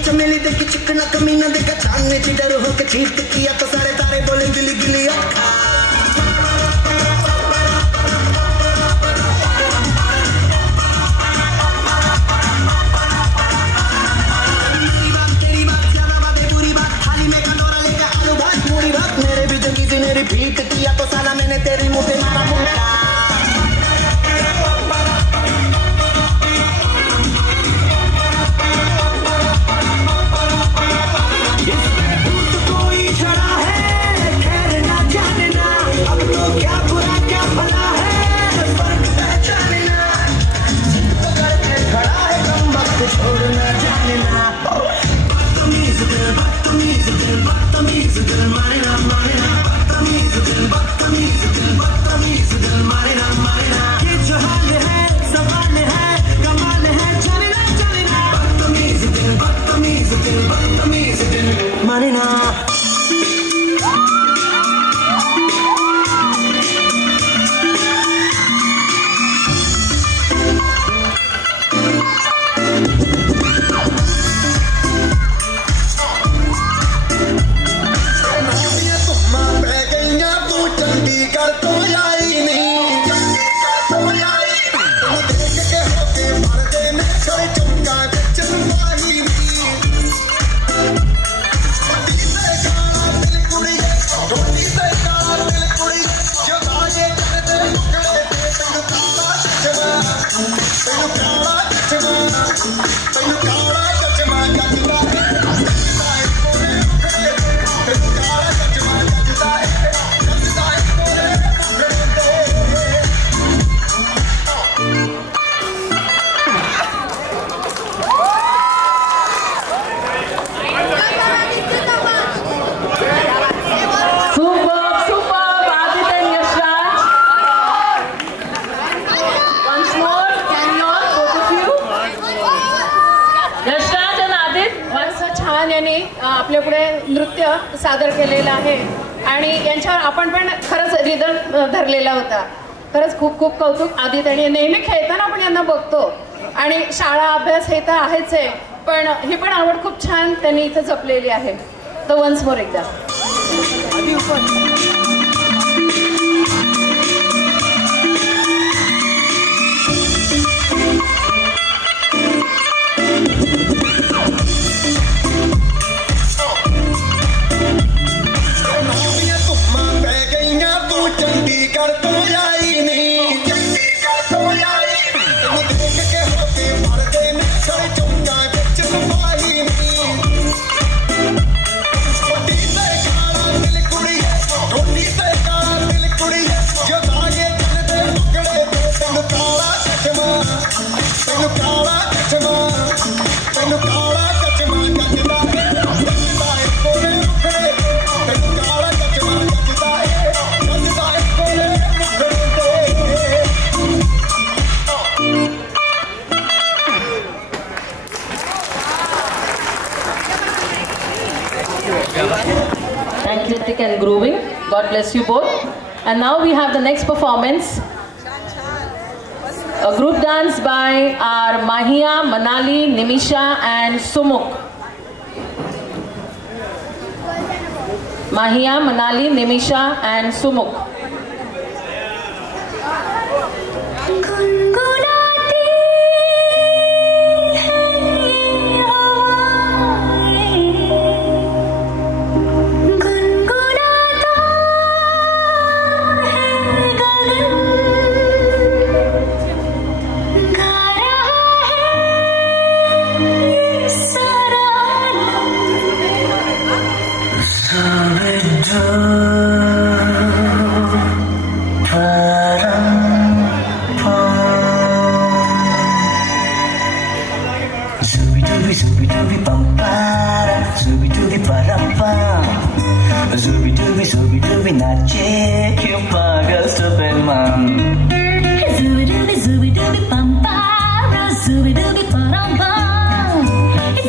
चमेली देखी चिकना कमीना देखा चांदने चिडर होके चीट किया तो सारे तारे बोले गिली गिली अक्खा. तेरी बात ज्यादा बातें पूरी बात थाली में कटोरा लेकर आलू भात पूरी बात मेरे भी जो किसी ने रिपीट किया तो साला मैंने तेरी मुंह पे मारा मुक्का. आपल्या पुढे नृत्य सादर केलेलं आहे आणि यांच्यावर आपण पण खरंच रिदम धरलेला होता. खरंच खूप खूप कौतुक. आदित आणि नेहमी खेळताना आपण यांना बघतो आणि शाळा अभ्यास हे तर आहेच आहे, पण ही पण आवड खूप छान त्यांनी इथं जपलेली आहे. तर वन्स मोर एकदा God bless you both. And now we have the next performance. A group dance by our Mahia, Manali, Nimisha and Sumuk. Mahia, Manali, Nimisha and Sumuk. Zubi nache kyun pagal Superman. Zubi dubi pam pam, zubi dubi param pam.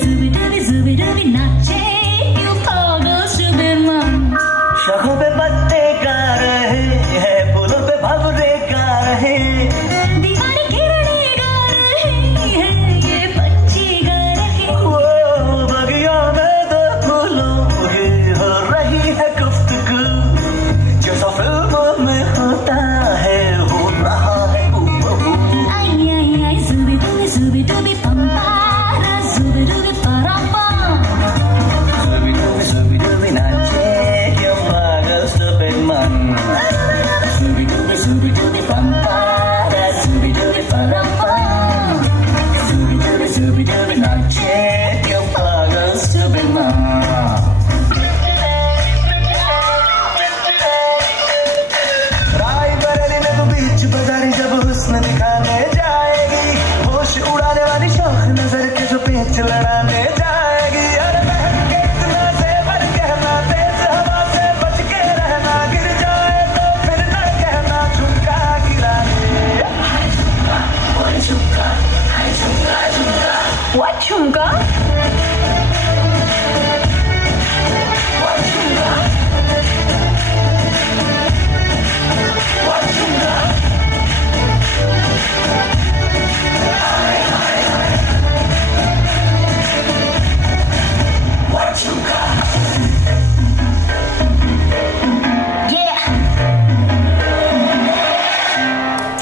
Zubi dubi nache kyun pagal Superman. शाखों पे पत्ते गा रहे हैं, फूलों पे भंवरे गा रहे हैं, दीवाने किरणें गा रहे हैं, ये पंछी गा रहे हैं। वो बगिया में दो फूलों की हो रही है गुफ्तगू, जैसा फिल्मों में होता है हो रहा है आई आई आई zubi dubi pam pam, zubi dubi param pam. zubi dubi nache kyun pagal Superman. Zubi dubi pam pam, zubi dubi param pam. zubi dubi nache kyun pagal Superman. Raebareli में तो बीच बाजारी जब हुस्न दिखाने जाएगी, होश उड़ाने वाली शौक नजर के जो पेच लड़ाने जाएगी। अरे बहन के इतना जेवर कहना, तेज हवा से बच के रहना, गिर जाए तो फिर न कहना झुमका गिरा दे। What झुमका?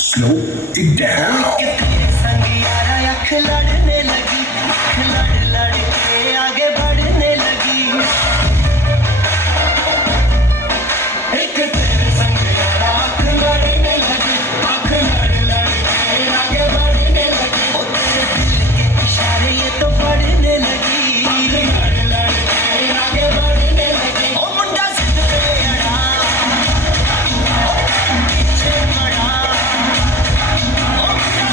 Slow it down. लड़ने लगी, लड़ के आगे बढ़ने लगी, एक तेरे संग आँख लड़ने लगी, आँख लड़ के आगे बढ़ने लगी, ओ तेरे दिल के इशारे ये तो बढ़ने लगी, लड़ के आगे बढ़ने लगी, ओ मुंडा जिद पे अड़ा, पीछे मड़ा, ओ मुंडा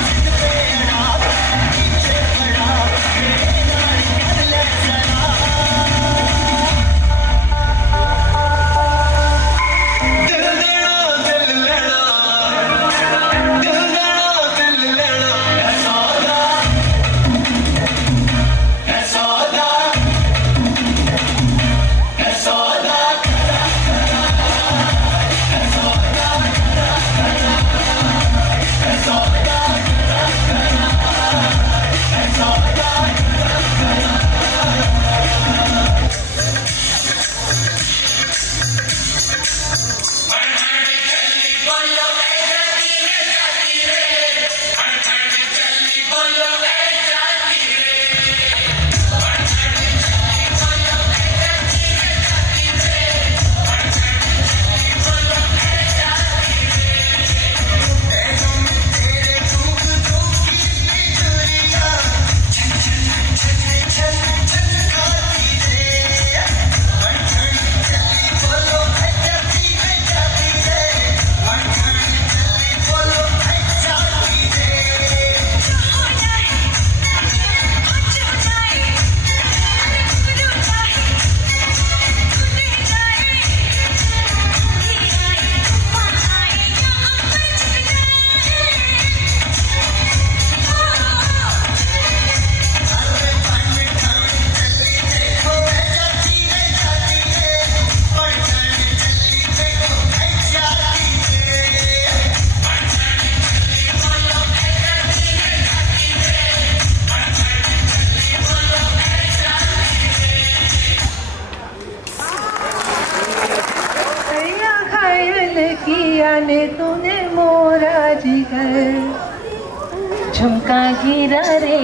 झुमका गिरा रे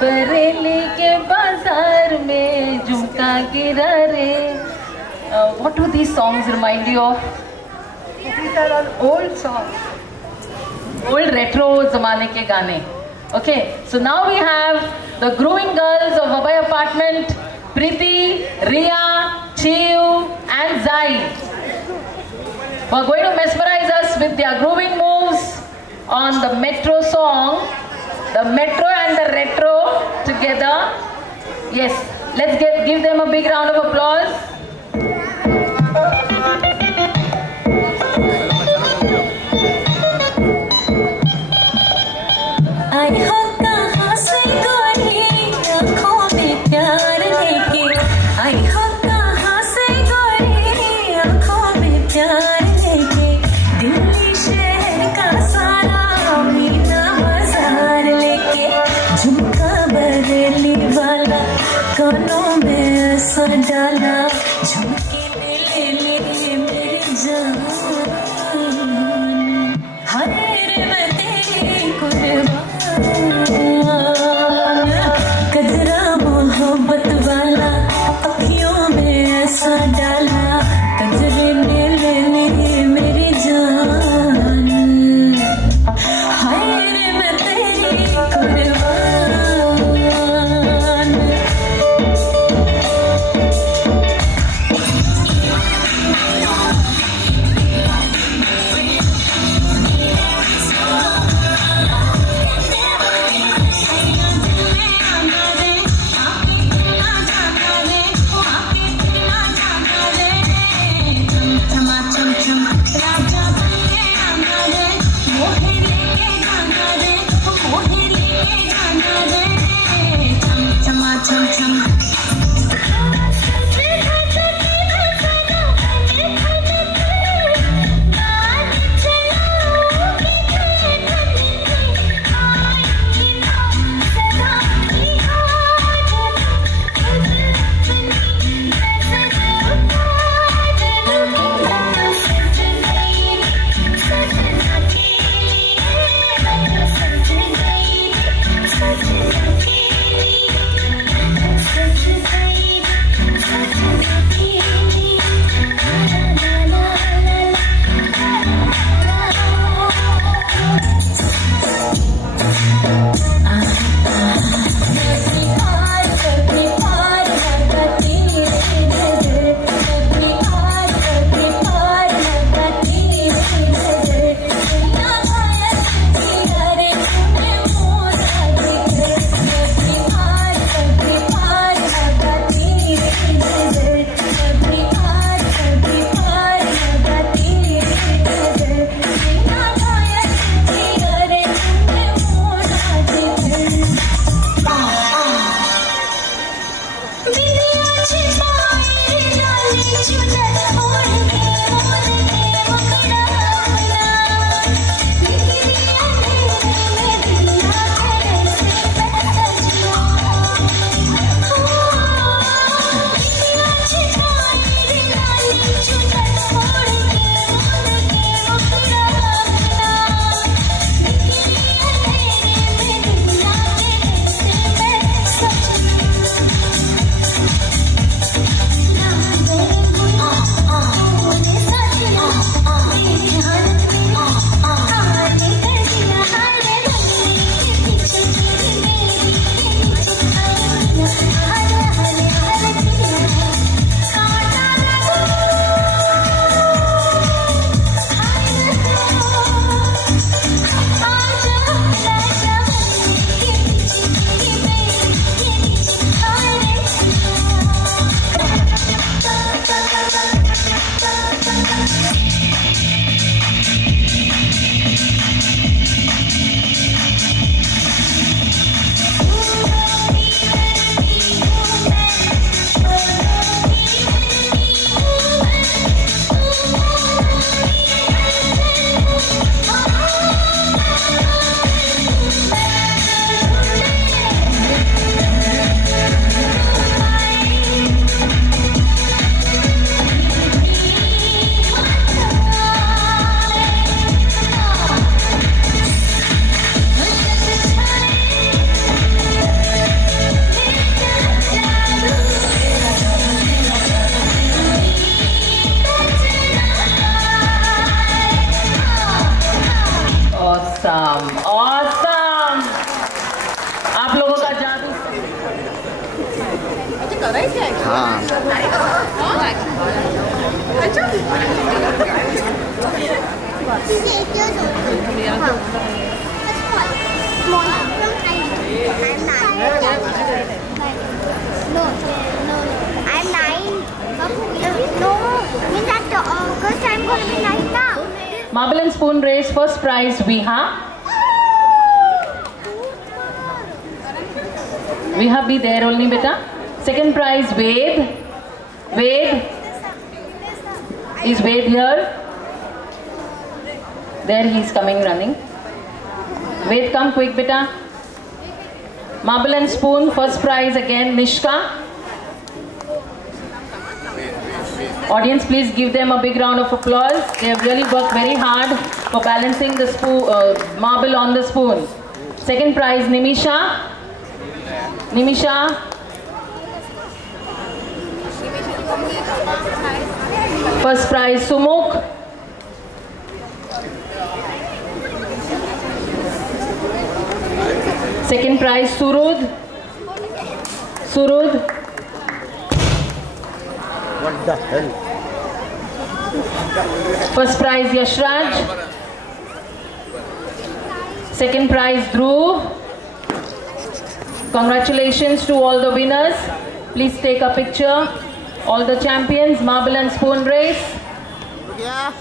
बरेली के बाजार में झुमका गिरा रे. What do these songs remind you of? These are all old songs. Old retro zamane ke gaane. Okay, so now we have the grooving girls of Abhay Apartment, Preeti, Riya, Chiu and Zai. Who are going to mesmerize us with their grooving moves on the Metro song. The Metro and the Retro together. Yes, let's give them a big round of applause. आई हो कहाँ से गोरी आँखों में प्यार लेके, आई हो कहाँ से गोरी आँखों में प्यार लेके, दिल्ली शहर का सारा मीना बाजार लेके, झुमका बरेली वाला कानों में ऐसा डाला, झुमके ले ले मेरी जान, हाय रे मैं तेरी कुर्बान, कजरा मोहब्बत वाला अखियों में ऐसा डाला, कजरे ने ले मेरी जान, हाय रे मैं तेरी कुर्बान. Awesome. आप लोगों का जादू I'm 9. No, means at August I'm going to be 9 now. Marble and spoon race. First prize Viha. Viha, be there only, beta. Second prize Ved. Ved. Is Ved here? There he is coming running. Ved, come quick, beta. Marble and spoon. First prize again Nishka. Audience, please give them a big round of applause. They have really worked very hard for balancing the marble on the spoon. Second prize, Nimisha. Nimisha. First prize, Sumukh. Second prize, Surud. Surud. What the hell? First prize Yashraj. Second prize Dhruv. Congratulations to all the winners. Please take a picture. All the champions, marble and spoon race. Yeah.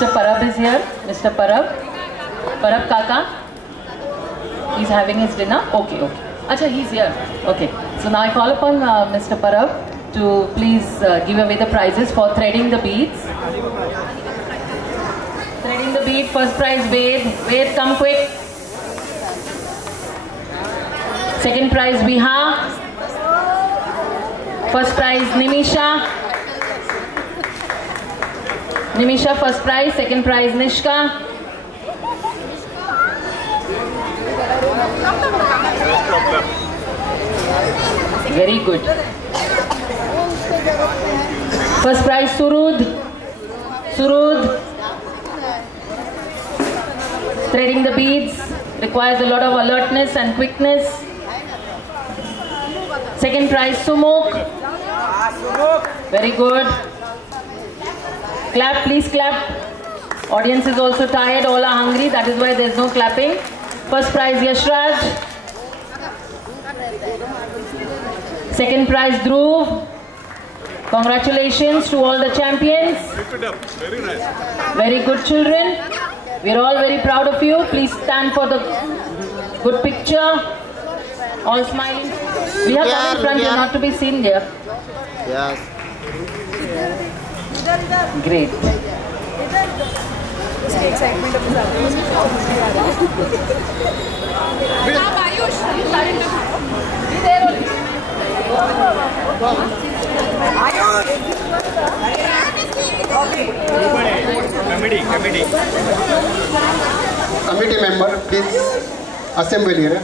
Mr. Parab is here. Mr. Parab. Parab Kaka. He's having his dinner. Okay, okay. Acha, he's here. Okay. So now I call upon Mr. Parab to please give away the prizes for threading the beads. Threading the bead, first prize Ved. Ved, come quick. Second prize Biha. First prize Nimisha. Nimisha first prize, second prize Nishka. Very good. First prize Surud. Surud. Threading the beads requires a lot of alertness and quickness. Second prize Sumuk. Very good. Clap, please clap. Audience is also tired, all are hungry, that is why there is no clapping. First prize Yashraj. Second prize Dhruv. Congratulations to all the champions. Very nice. Very good children. We are all very proud of you. Please stand for the good picture. All smiling. We are coming in front, you are not to be seen there. Yes. Great. Committee member, please assemble here.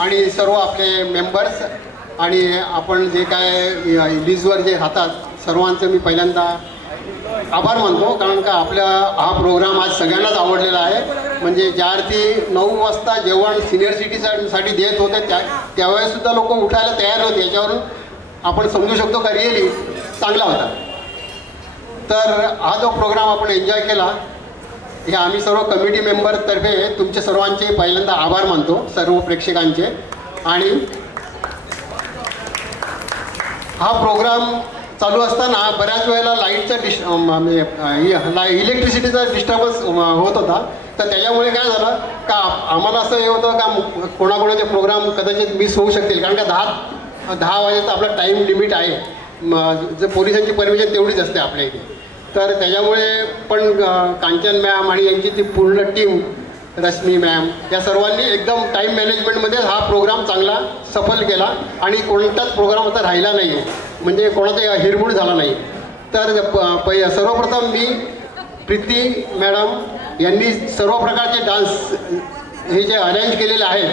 आणि सर्व आपले members आणि आपण जे काय लिस्टवर जे राहतात सर्वांचं मी पहिल्यांदा आभार मानतो, कारण का आपला हा प्रोग्राम आज सगळ्यांनाच आवडलेला आहे. म्हणजे ज्या अर्थी 9 वाजता जेवण सिनियर सिटीजनसाठी देत होते त्यावेळेससुद्धा लोक उठायला तयार होते. याच्यावरून आपण समजू शकतो का रिअली चांगला होता. तर हा जो प्रोग्राम आपण एन्जॉय केला हे आम्ही सर्व कमिटी मेंबरतर्फे तुमचे सर्वांचे पहिल्यांदा आभार मानतो, सर्व प्रेक्षकांचे. आणि हा प्रोग्राम चालू असताना बऱ्याच वेळेला लाईटचा इलेक्ट्रिसिटीचा डिस्टर्बन्स होत होता. तर त्याच्यामुळे काय झालं का आम्हाला असं हे होतं का कोणाकोणाचे प्रोग्राम कदाचित मिस होऊ शकतील, कारण का 10 वाजेचा आपला टाईम लिमिट आहे. जर पोलिसांची परमिशन तेवढीच असते आपल्या इथे. तर त्याच्यामुळे पण कांचन मॅम आणि यांची ती पूर्ण टीम, रश्मी मॅम, या सर्वांनी एकदम टाईम मॅनेजमेंटमध्ये हा प्रोग्राम चांगला सफल केला आणि कोणताच प्रोग्राम आता राहिला नाही आहे, म्हणजे कोणाचा हिरमूड झाला नाही. तर सर्वप्रथम मी प्रीती मॅडम यांनी सर्व प्रकारचे डान्स हे जे अरेंज केलेले आहेत,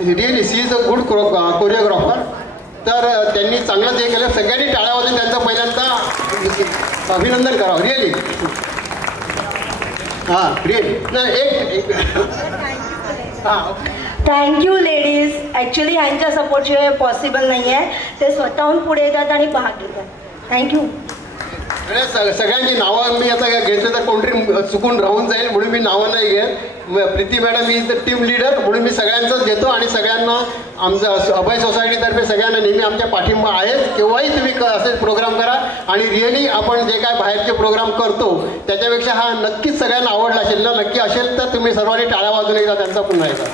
really she is a good choreographer. तर त्यांनी चांगलंच हे केलं. सगळ्यांनी टाळ्या वाजून त्यांचं पहिल्यांदा अभिनंदन करावं रिअली. हां रिअली हां. Thank you ladies. ॲक्च्युली ह्यांच्या सपोर्टशिवाय पॉसिबल नाही आहे. ते स्वतःहून पुढे येतात आणि भाग घेतात. थँक्यू. सगळ्यांची नावं मी आता घेतलं तर कोणतरी चुकून राहून जाईल म्हणून मी नावं नाही घेत. Preeti madam is the team leader म्हणून मी सगळ्यांचंच घेतो आणि सगळ्यांना आमचं अभय सोसायटीतर्फे सगळ्यांना नेहमी आमच्या पाठिंबा आहे. केव्हाही तुम्ही असेच प्रोग्राम करा. आणि रिअली आपण जे काय बाहेरचे प्रोग्राम करतो त्याच्यापेक्षा हा नक्कीच सगळ्यांना आवडला असेल ना. नक्की असेल तर तुम्ही सर्वांनी टाळ्या वाजून एकदा त्यांचा पुन्हा एकदा.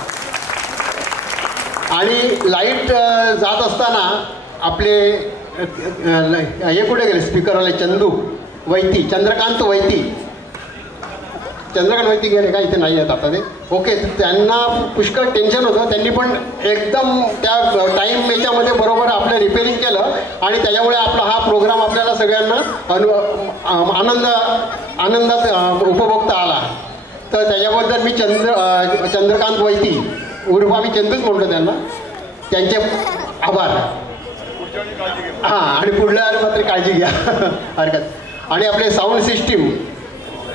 आणि लाईट जात असताना आपले हे कुठे गेले स्पीकरवाले चंदू वैती, चंद्रकांत वैती गेले का इथे नाही आहेत आता ते. ओके. त्यांना पुष्कळ टेन्शन होतं. त्यांनी पण एकदम त्या टाईम याच्यामध्ये बरोबर आपलं रिपेअरिंग केलं आणि त्याच्यामुळे आपला हा प्रोग्राम आपल्याला सगळ्यांना आनंदात उपभोगता आला. तर त्याच्याबद्दल मी चंद्रकांत वैती उर्फ आम्ही चंदूच म्हणतो त्यांना, त्यांचे आभार. हां. आणि पुढल्या मात्र काळजी घ्या हरकत. आणि आपले साऊंड सिस्टीम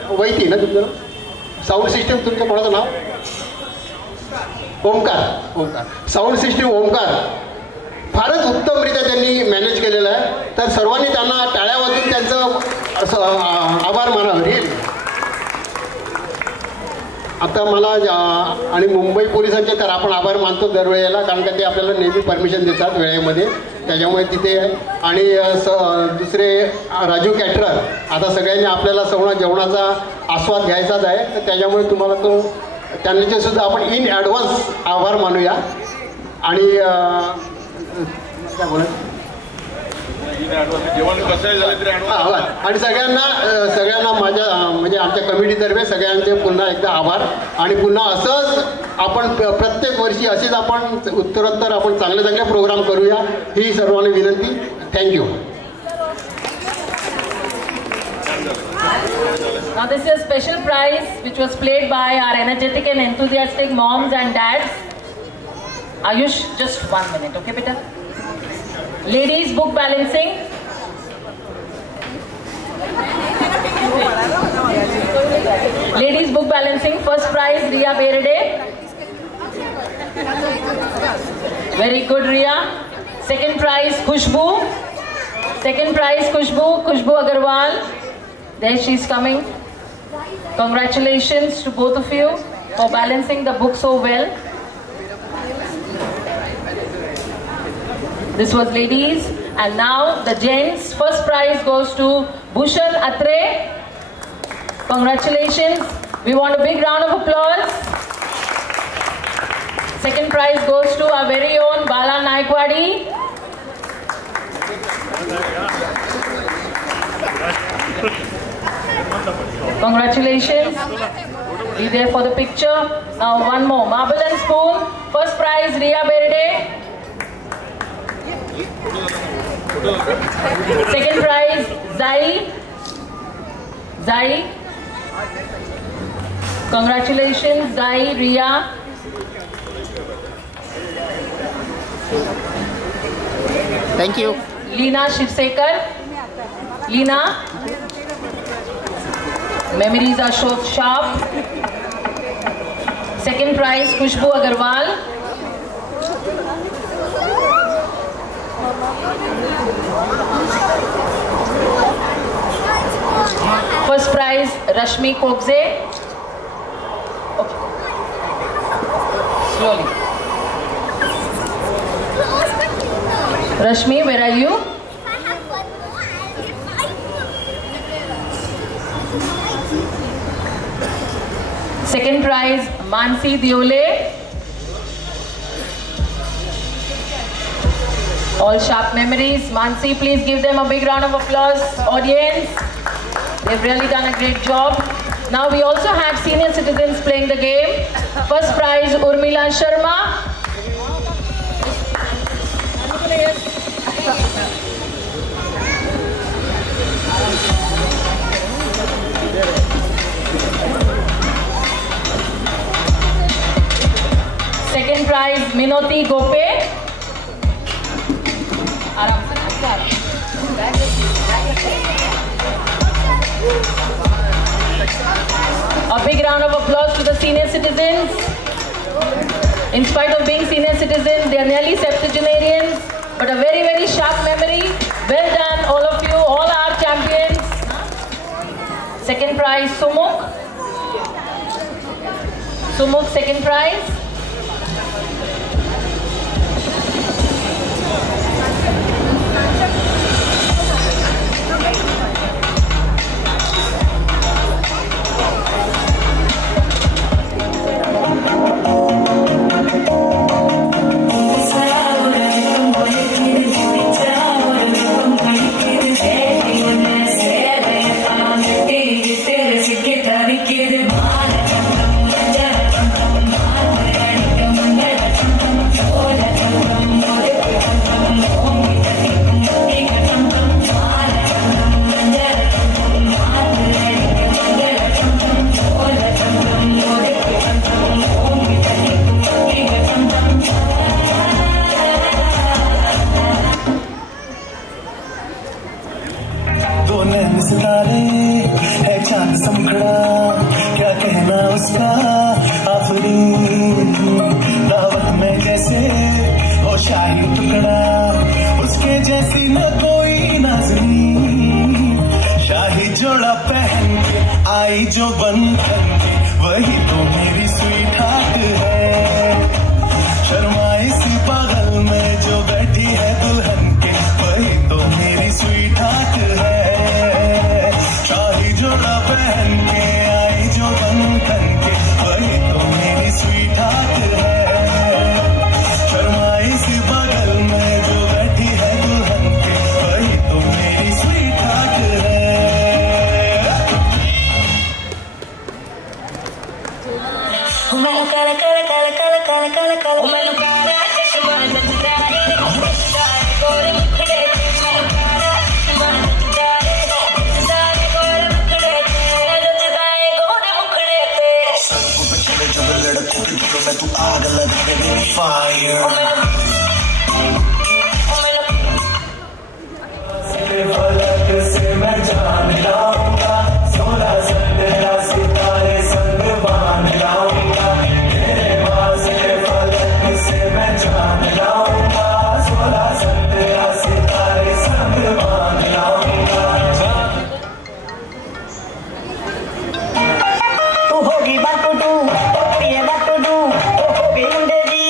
वैती ना तुमचं साऊंड सिस्टीम, तुमचं कोणाचं नाव? ओंकार. साऊंड सिस्टीम ओंकार फारच उत्तमरित्या त्यांनी मॅनेज केलेलं आहे. तर सर्वांनी त्यांना टाळ्या वाजून त्यांचं आभार मानावं रिअली. आता मला आणि मुंबई पोलिसांचे तर आपण आभार मानतो दरवेळेला, कारण का ते आपल्याला नेहमी परमिशन देतात वेळेमध्ये. त्याच्यामुळे तिथे आणि दुसरे राजू कॅटरर. आता सगळ्यांनी आपल्याला सगळं जेवणाचा आस्वाद घ्यायचाच आहे तर त्याच्यामुळे तुम्हाला तो त्यांचे सुद्धा आपण इन ॲडव्हान्स आभार मानूया. आणि काय बोलत आणि सगळ्यांना माझ्या म्हणजे आमच्या कमिटीतर्फे सगळ्यांचे पुन्हा एकदा आभार. आणि पुन्हा असंच आपण प्रत्येक वर्षी असेच आपण उत्तरोत्तर आपण चांगले चांगले प्रोग्राम करूया ही सर्वांना विनंती. Thank you. Now this is a special prize which was played by our energetic and enthusiastic moms and dads. Ayush, just 1 minute, okay beta? Ladies book balancing. Ladies book balancing, first prize Riya Berede. Very good Riya. Second prize Khushbu. Khushbu Agarwal. There she is coming. Congratulations to both of you for balancing the book so well. This was ladies, and now the gents. First prize goes to Bhushan Atre. Congratulations. We want a big round of applause. Second prize goes to our very own Bala Naikwadi. Congratulations. Be there for the picture. Now one more. Marble and spoon. First prize Riya Berede. Second prize Zai. Congratulations Zai, Riya. Thank you. Leena Shivsekar. Leena. Memories are so sharp. Second prize Khushbu Agarwal. First prize Rashmi Kokze. Okay. Slowly. Rashmi, where are you? Second prize Mansi Diole. All sharp memories. Mansi, please give them a big round of applause. Audience, they've really done a great job. Now we also have senior citizens playing the game. First prize Urmila Sharma. Second prize Minoti Gope. A big round of applause to the senior citizens. In spite of being senior citizens, they are nearly septuagenarians, but a very, very sharp memory. Well done, all of you, all our champions. Second prize Sumukh. Sumukh, second prize. सितारे है चांद समखड़ा क्या कहना उसका आफरी दावत में जैसे हो शाही टुकड़ा उसके जैसी न कोई नाज़नीन शाही जोड़ा पहन के आई जो बंधन के वही तो मेरी स्वीट हार्ट है शर्माई सी पागल में जो बैठी है दुल्हन के वही तो मेरी स्वीट हार्ट है शाही जोड़ा पहन के आई जो बंधन के वही तो fire. फलक से मैं जान लाऊंगा, 16 संतरा सितारे संग बांध लाऊंगा, तेरे वास्ते फलक से मैं जान लाऊंगा, 16 संतरा सितारे संग बांध लाऊंगा। तू होगी बाटू प्रिय बाटू होगी उंडेगी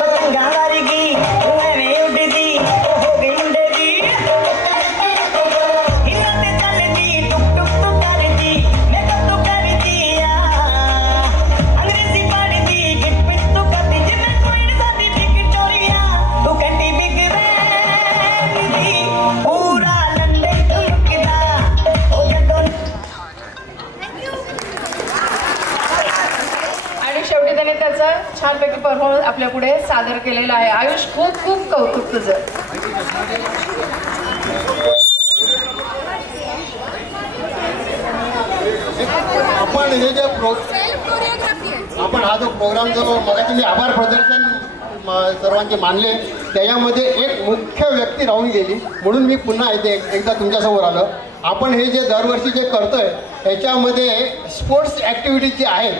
पतंगा मारेगी धुएं में उड़ेगी होगी उंडेगी हिलते चलती टुक टुक टुक करती मैं कब तो कर दिया अंग्रेजी पढ़ती गिट पिट तो करती जिन्हें कोई नहीं साथी विक्टोरिया तू कहती बिग रैंडी पूरा लंदन धुमकदा हो गया। आणि शेवटी त्याने त्याचा छानपैकी परफॉर्मन्स आपल्या पुढे सादर केलेला आहे. आयुष खूप खूप कौतुक तुझं. आपण हे जे आपण हा जो प्रोग्राम जो मगाशी मी आभार प्रदर्शन सर्वांचे मानले त्याच्यामध्ये एक मुख्य व्यक्ती राहून गेली म्हणून मी पुन्हा इथे एकदा तुमच्यासमोर आलो. आपण हे जे दरवर्षी जे करतोय त्याच्यामध्ये स्पोर्ट्स ॲक्टिव्हिटीज जे आहेत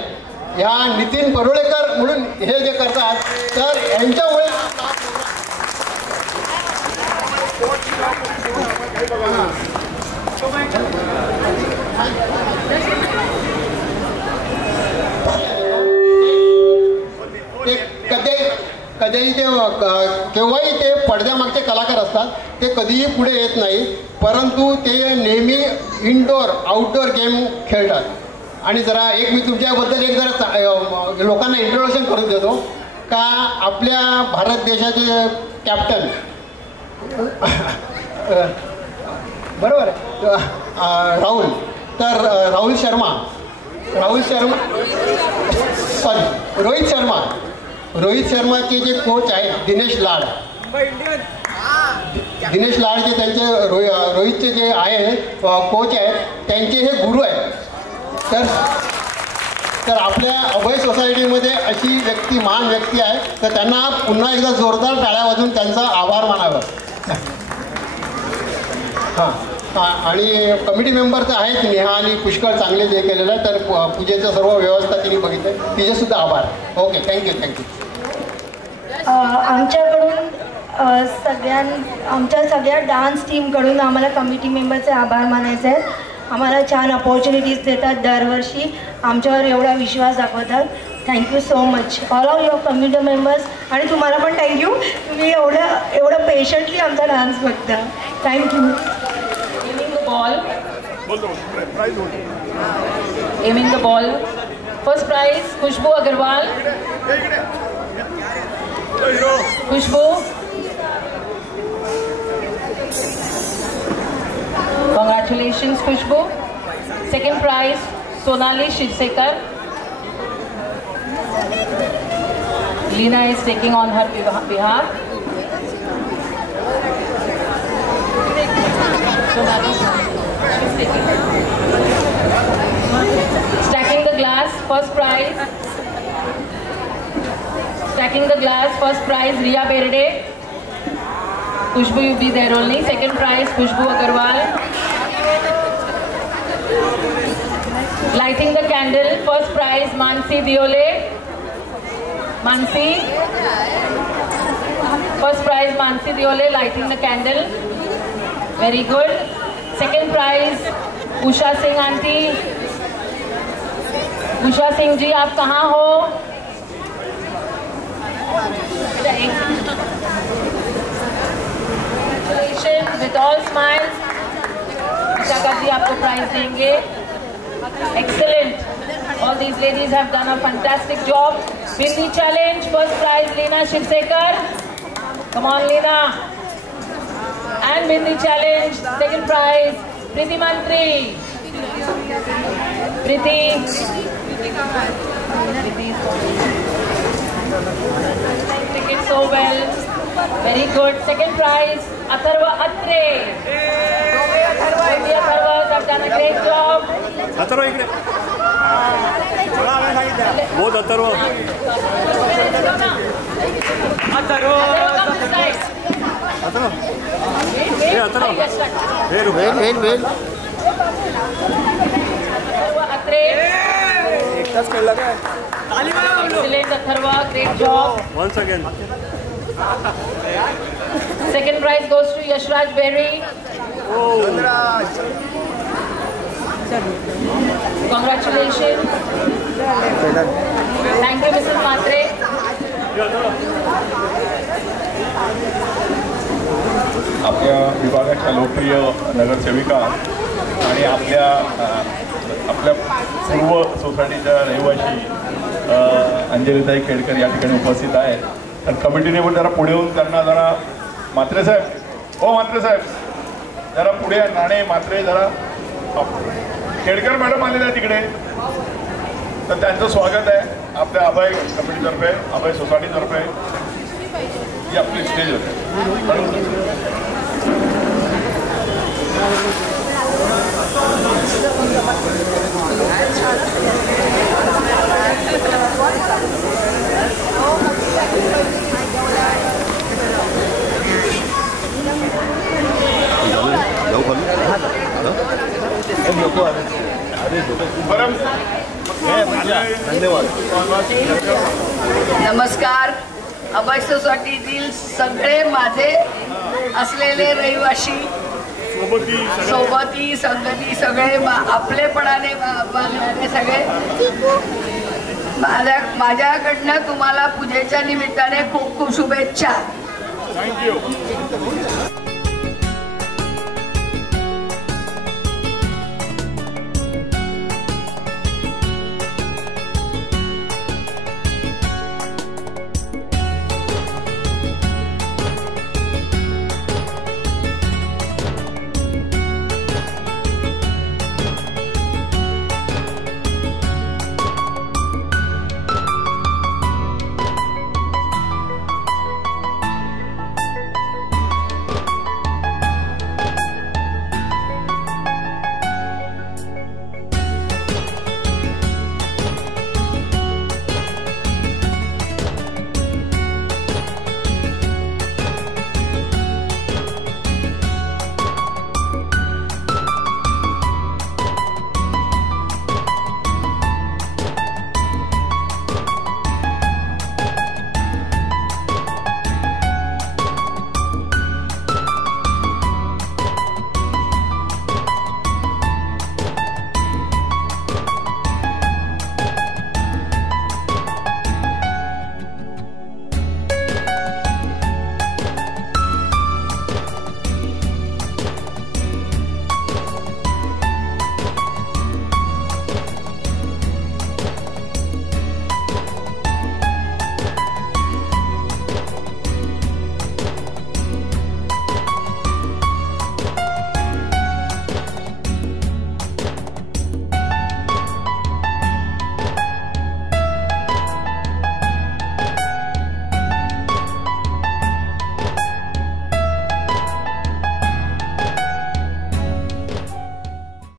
ह्या नितीन परोळेकर म्हणून हे जे करतात तर यांच्यामुळे कधीही ते केव्हाही ते पडद्यामागचे कलाकार असतात ते कधीही पुढे येत नाही परंतु ते नेहमी इनडोअर आउटडोअर गेम खेळतात. आणि जरा एक मी तुमच्याबद्दल एक जरा लोकांना इंट्रोडक्शन करून देतो का आपल्या भारत देशाचे कॅप्टन बरोबर राहुल तर राहुल शर्मा सॉरी रोहित शर्माचे जे कोच आहेत दिनेश लाड जे त्यांचे रोहितचे जे आहे कोच आहेत त्यांचे हे गुरु आहेत. तर आपल्या अभय सोसायटीमध्ये अशी व्यक्ती महान व्यक्ती आहे तर त्यांना पुन्हा एकदा जोरदार टाळ्या वाजून त्यांचा आभार मानावा. हां आणि कमिटी मेंबर तर आहेत नेहा आणि पुष्कळ चांगले जे केलेलं आहे तर पूजेचं सर्व व्यवस्था तिने बघितलं तिचेसुद्धा आभार. Okay thank you. आमच्याकडून आमच्या सगळ्या डान्स टीमकडून आम्हाला कमिटी मेंबरचे आभार मानायचे आहेत. आम्हाला छान अपॉर्च्युनिटीज देतात दरवर्षी आमच्यावर एवढा विश्वास दाखवतात. Thank you so much all of your committee members आणि तुम्हाला पण थँक्यू तुम्ही एवढं पेशंटली आमचा डान्स बघता. Thank you. Aiming the ball. First prize, Khushbu Agarwal. Khushbu. Congratulations, Khushbu. Second prize, Sonali Shivsekar. Leena is taking on her behalf. Stacking the glass, first prize. Stacking the glass, first prize, Riya Berde. Khushbu, you be there only. Second prize, Khushbu Agarwal. Lighting the candle, first prize, Mansi Diole. Mansi. First prize, Mansi Diole, lighting the candle. Very good. Second prize, Usha Singh आंटी. उषा सिंह जी आप कहाँ हो? With all smiles, Vishakha ji आपको price देंगे. Excellent. All these ladies have done a fantastic job. Bindi challenge, first prize Leena Shivsekar. Come on Leena. And Bindi challenge, second prize Priti Mantri. Priti. Take it so well. Very good. Second prize Atharva Atre. Atharva have done a great job. बहुत अथर्व एकटाच खेळला काय Atharva, great job. once again. Second prize goes to Yashraj Berry. Congratulations. Thank you, Mrs. Matre. आपल्या विभागाच्या लोकप्रिय नगरसेविका आणि आपल्या पूर्व सोसायटीच्या रहिवाशी अंजलीताई खेडकर या ठिकाणी उपस्थित आहेत. तर कमिटीने पण जरा पुढे येऊन त्यांना जरा म्हात्रे साहेब, हो म्हात्रे साहेब जरा पुढे नाणे म्हात्रे जरा खेडकर मॅडम आलेल्या आहे तिकडे, तर त्यांचं स्वागत आहे आपल्या अभय कमिटीतर्फे, अभय सोसायटीतर्फे. या प्लीज स्टेजवर. नमस्कार. अभय सोसायटीतील सगळे माझे असलेले रहिवाशी, सोबती संगती सगळे आपलेपणाने वागणारे सगळे, माझ्याकडनं तुम्हाला पूजेच्या निमित्ताने खूप खूप शुभेच्छा. थँक्यू.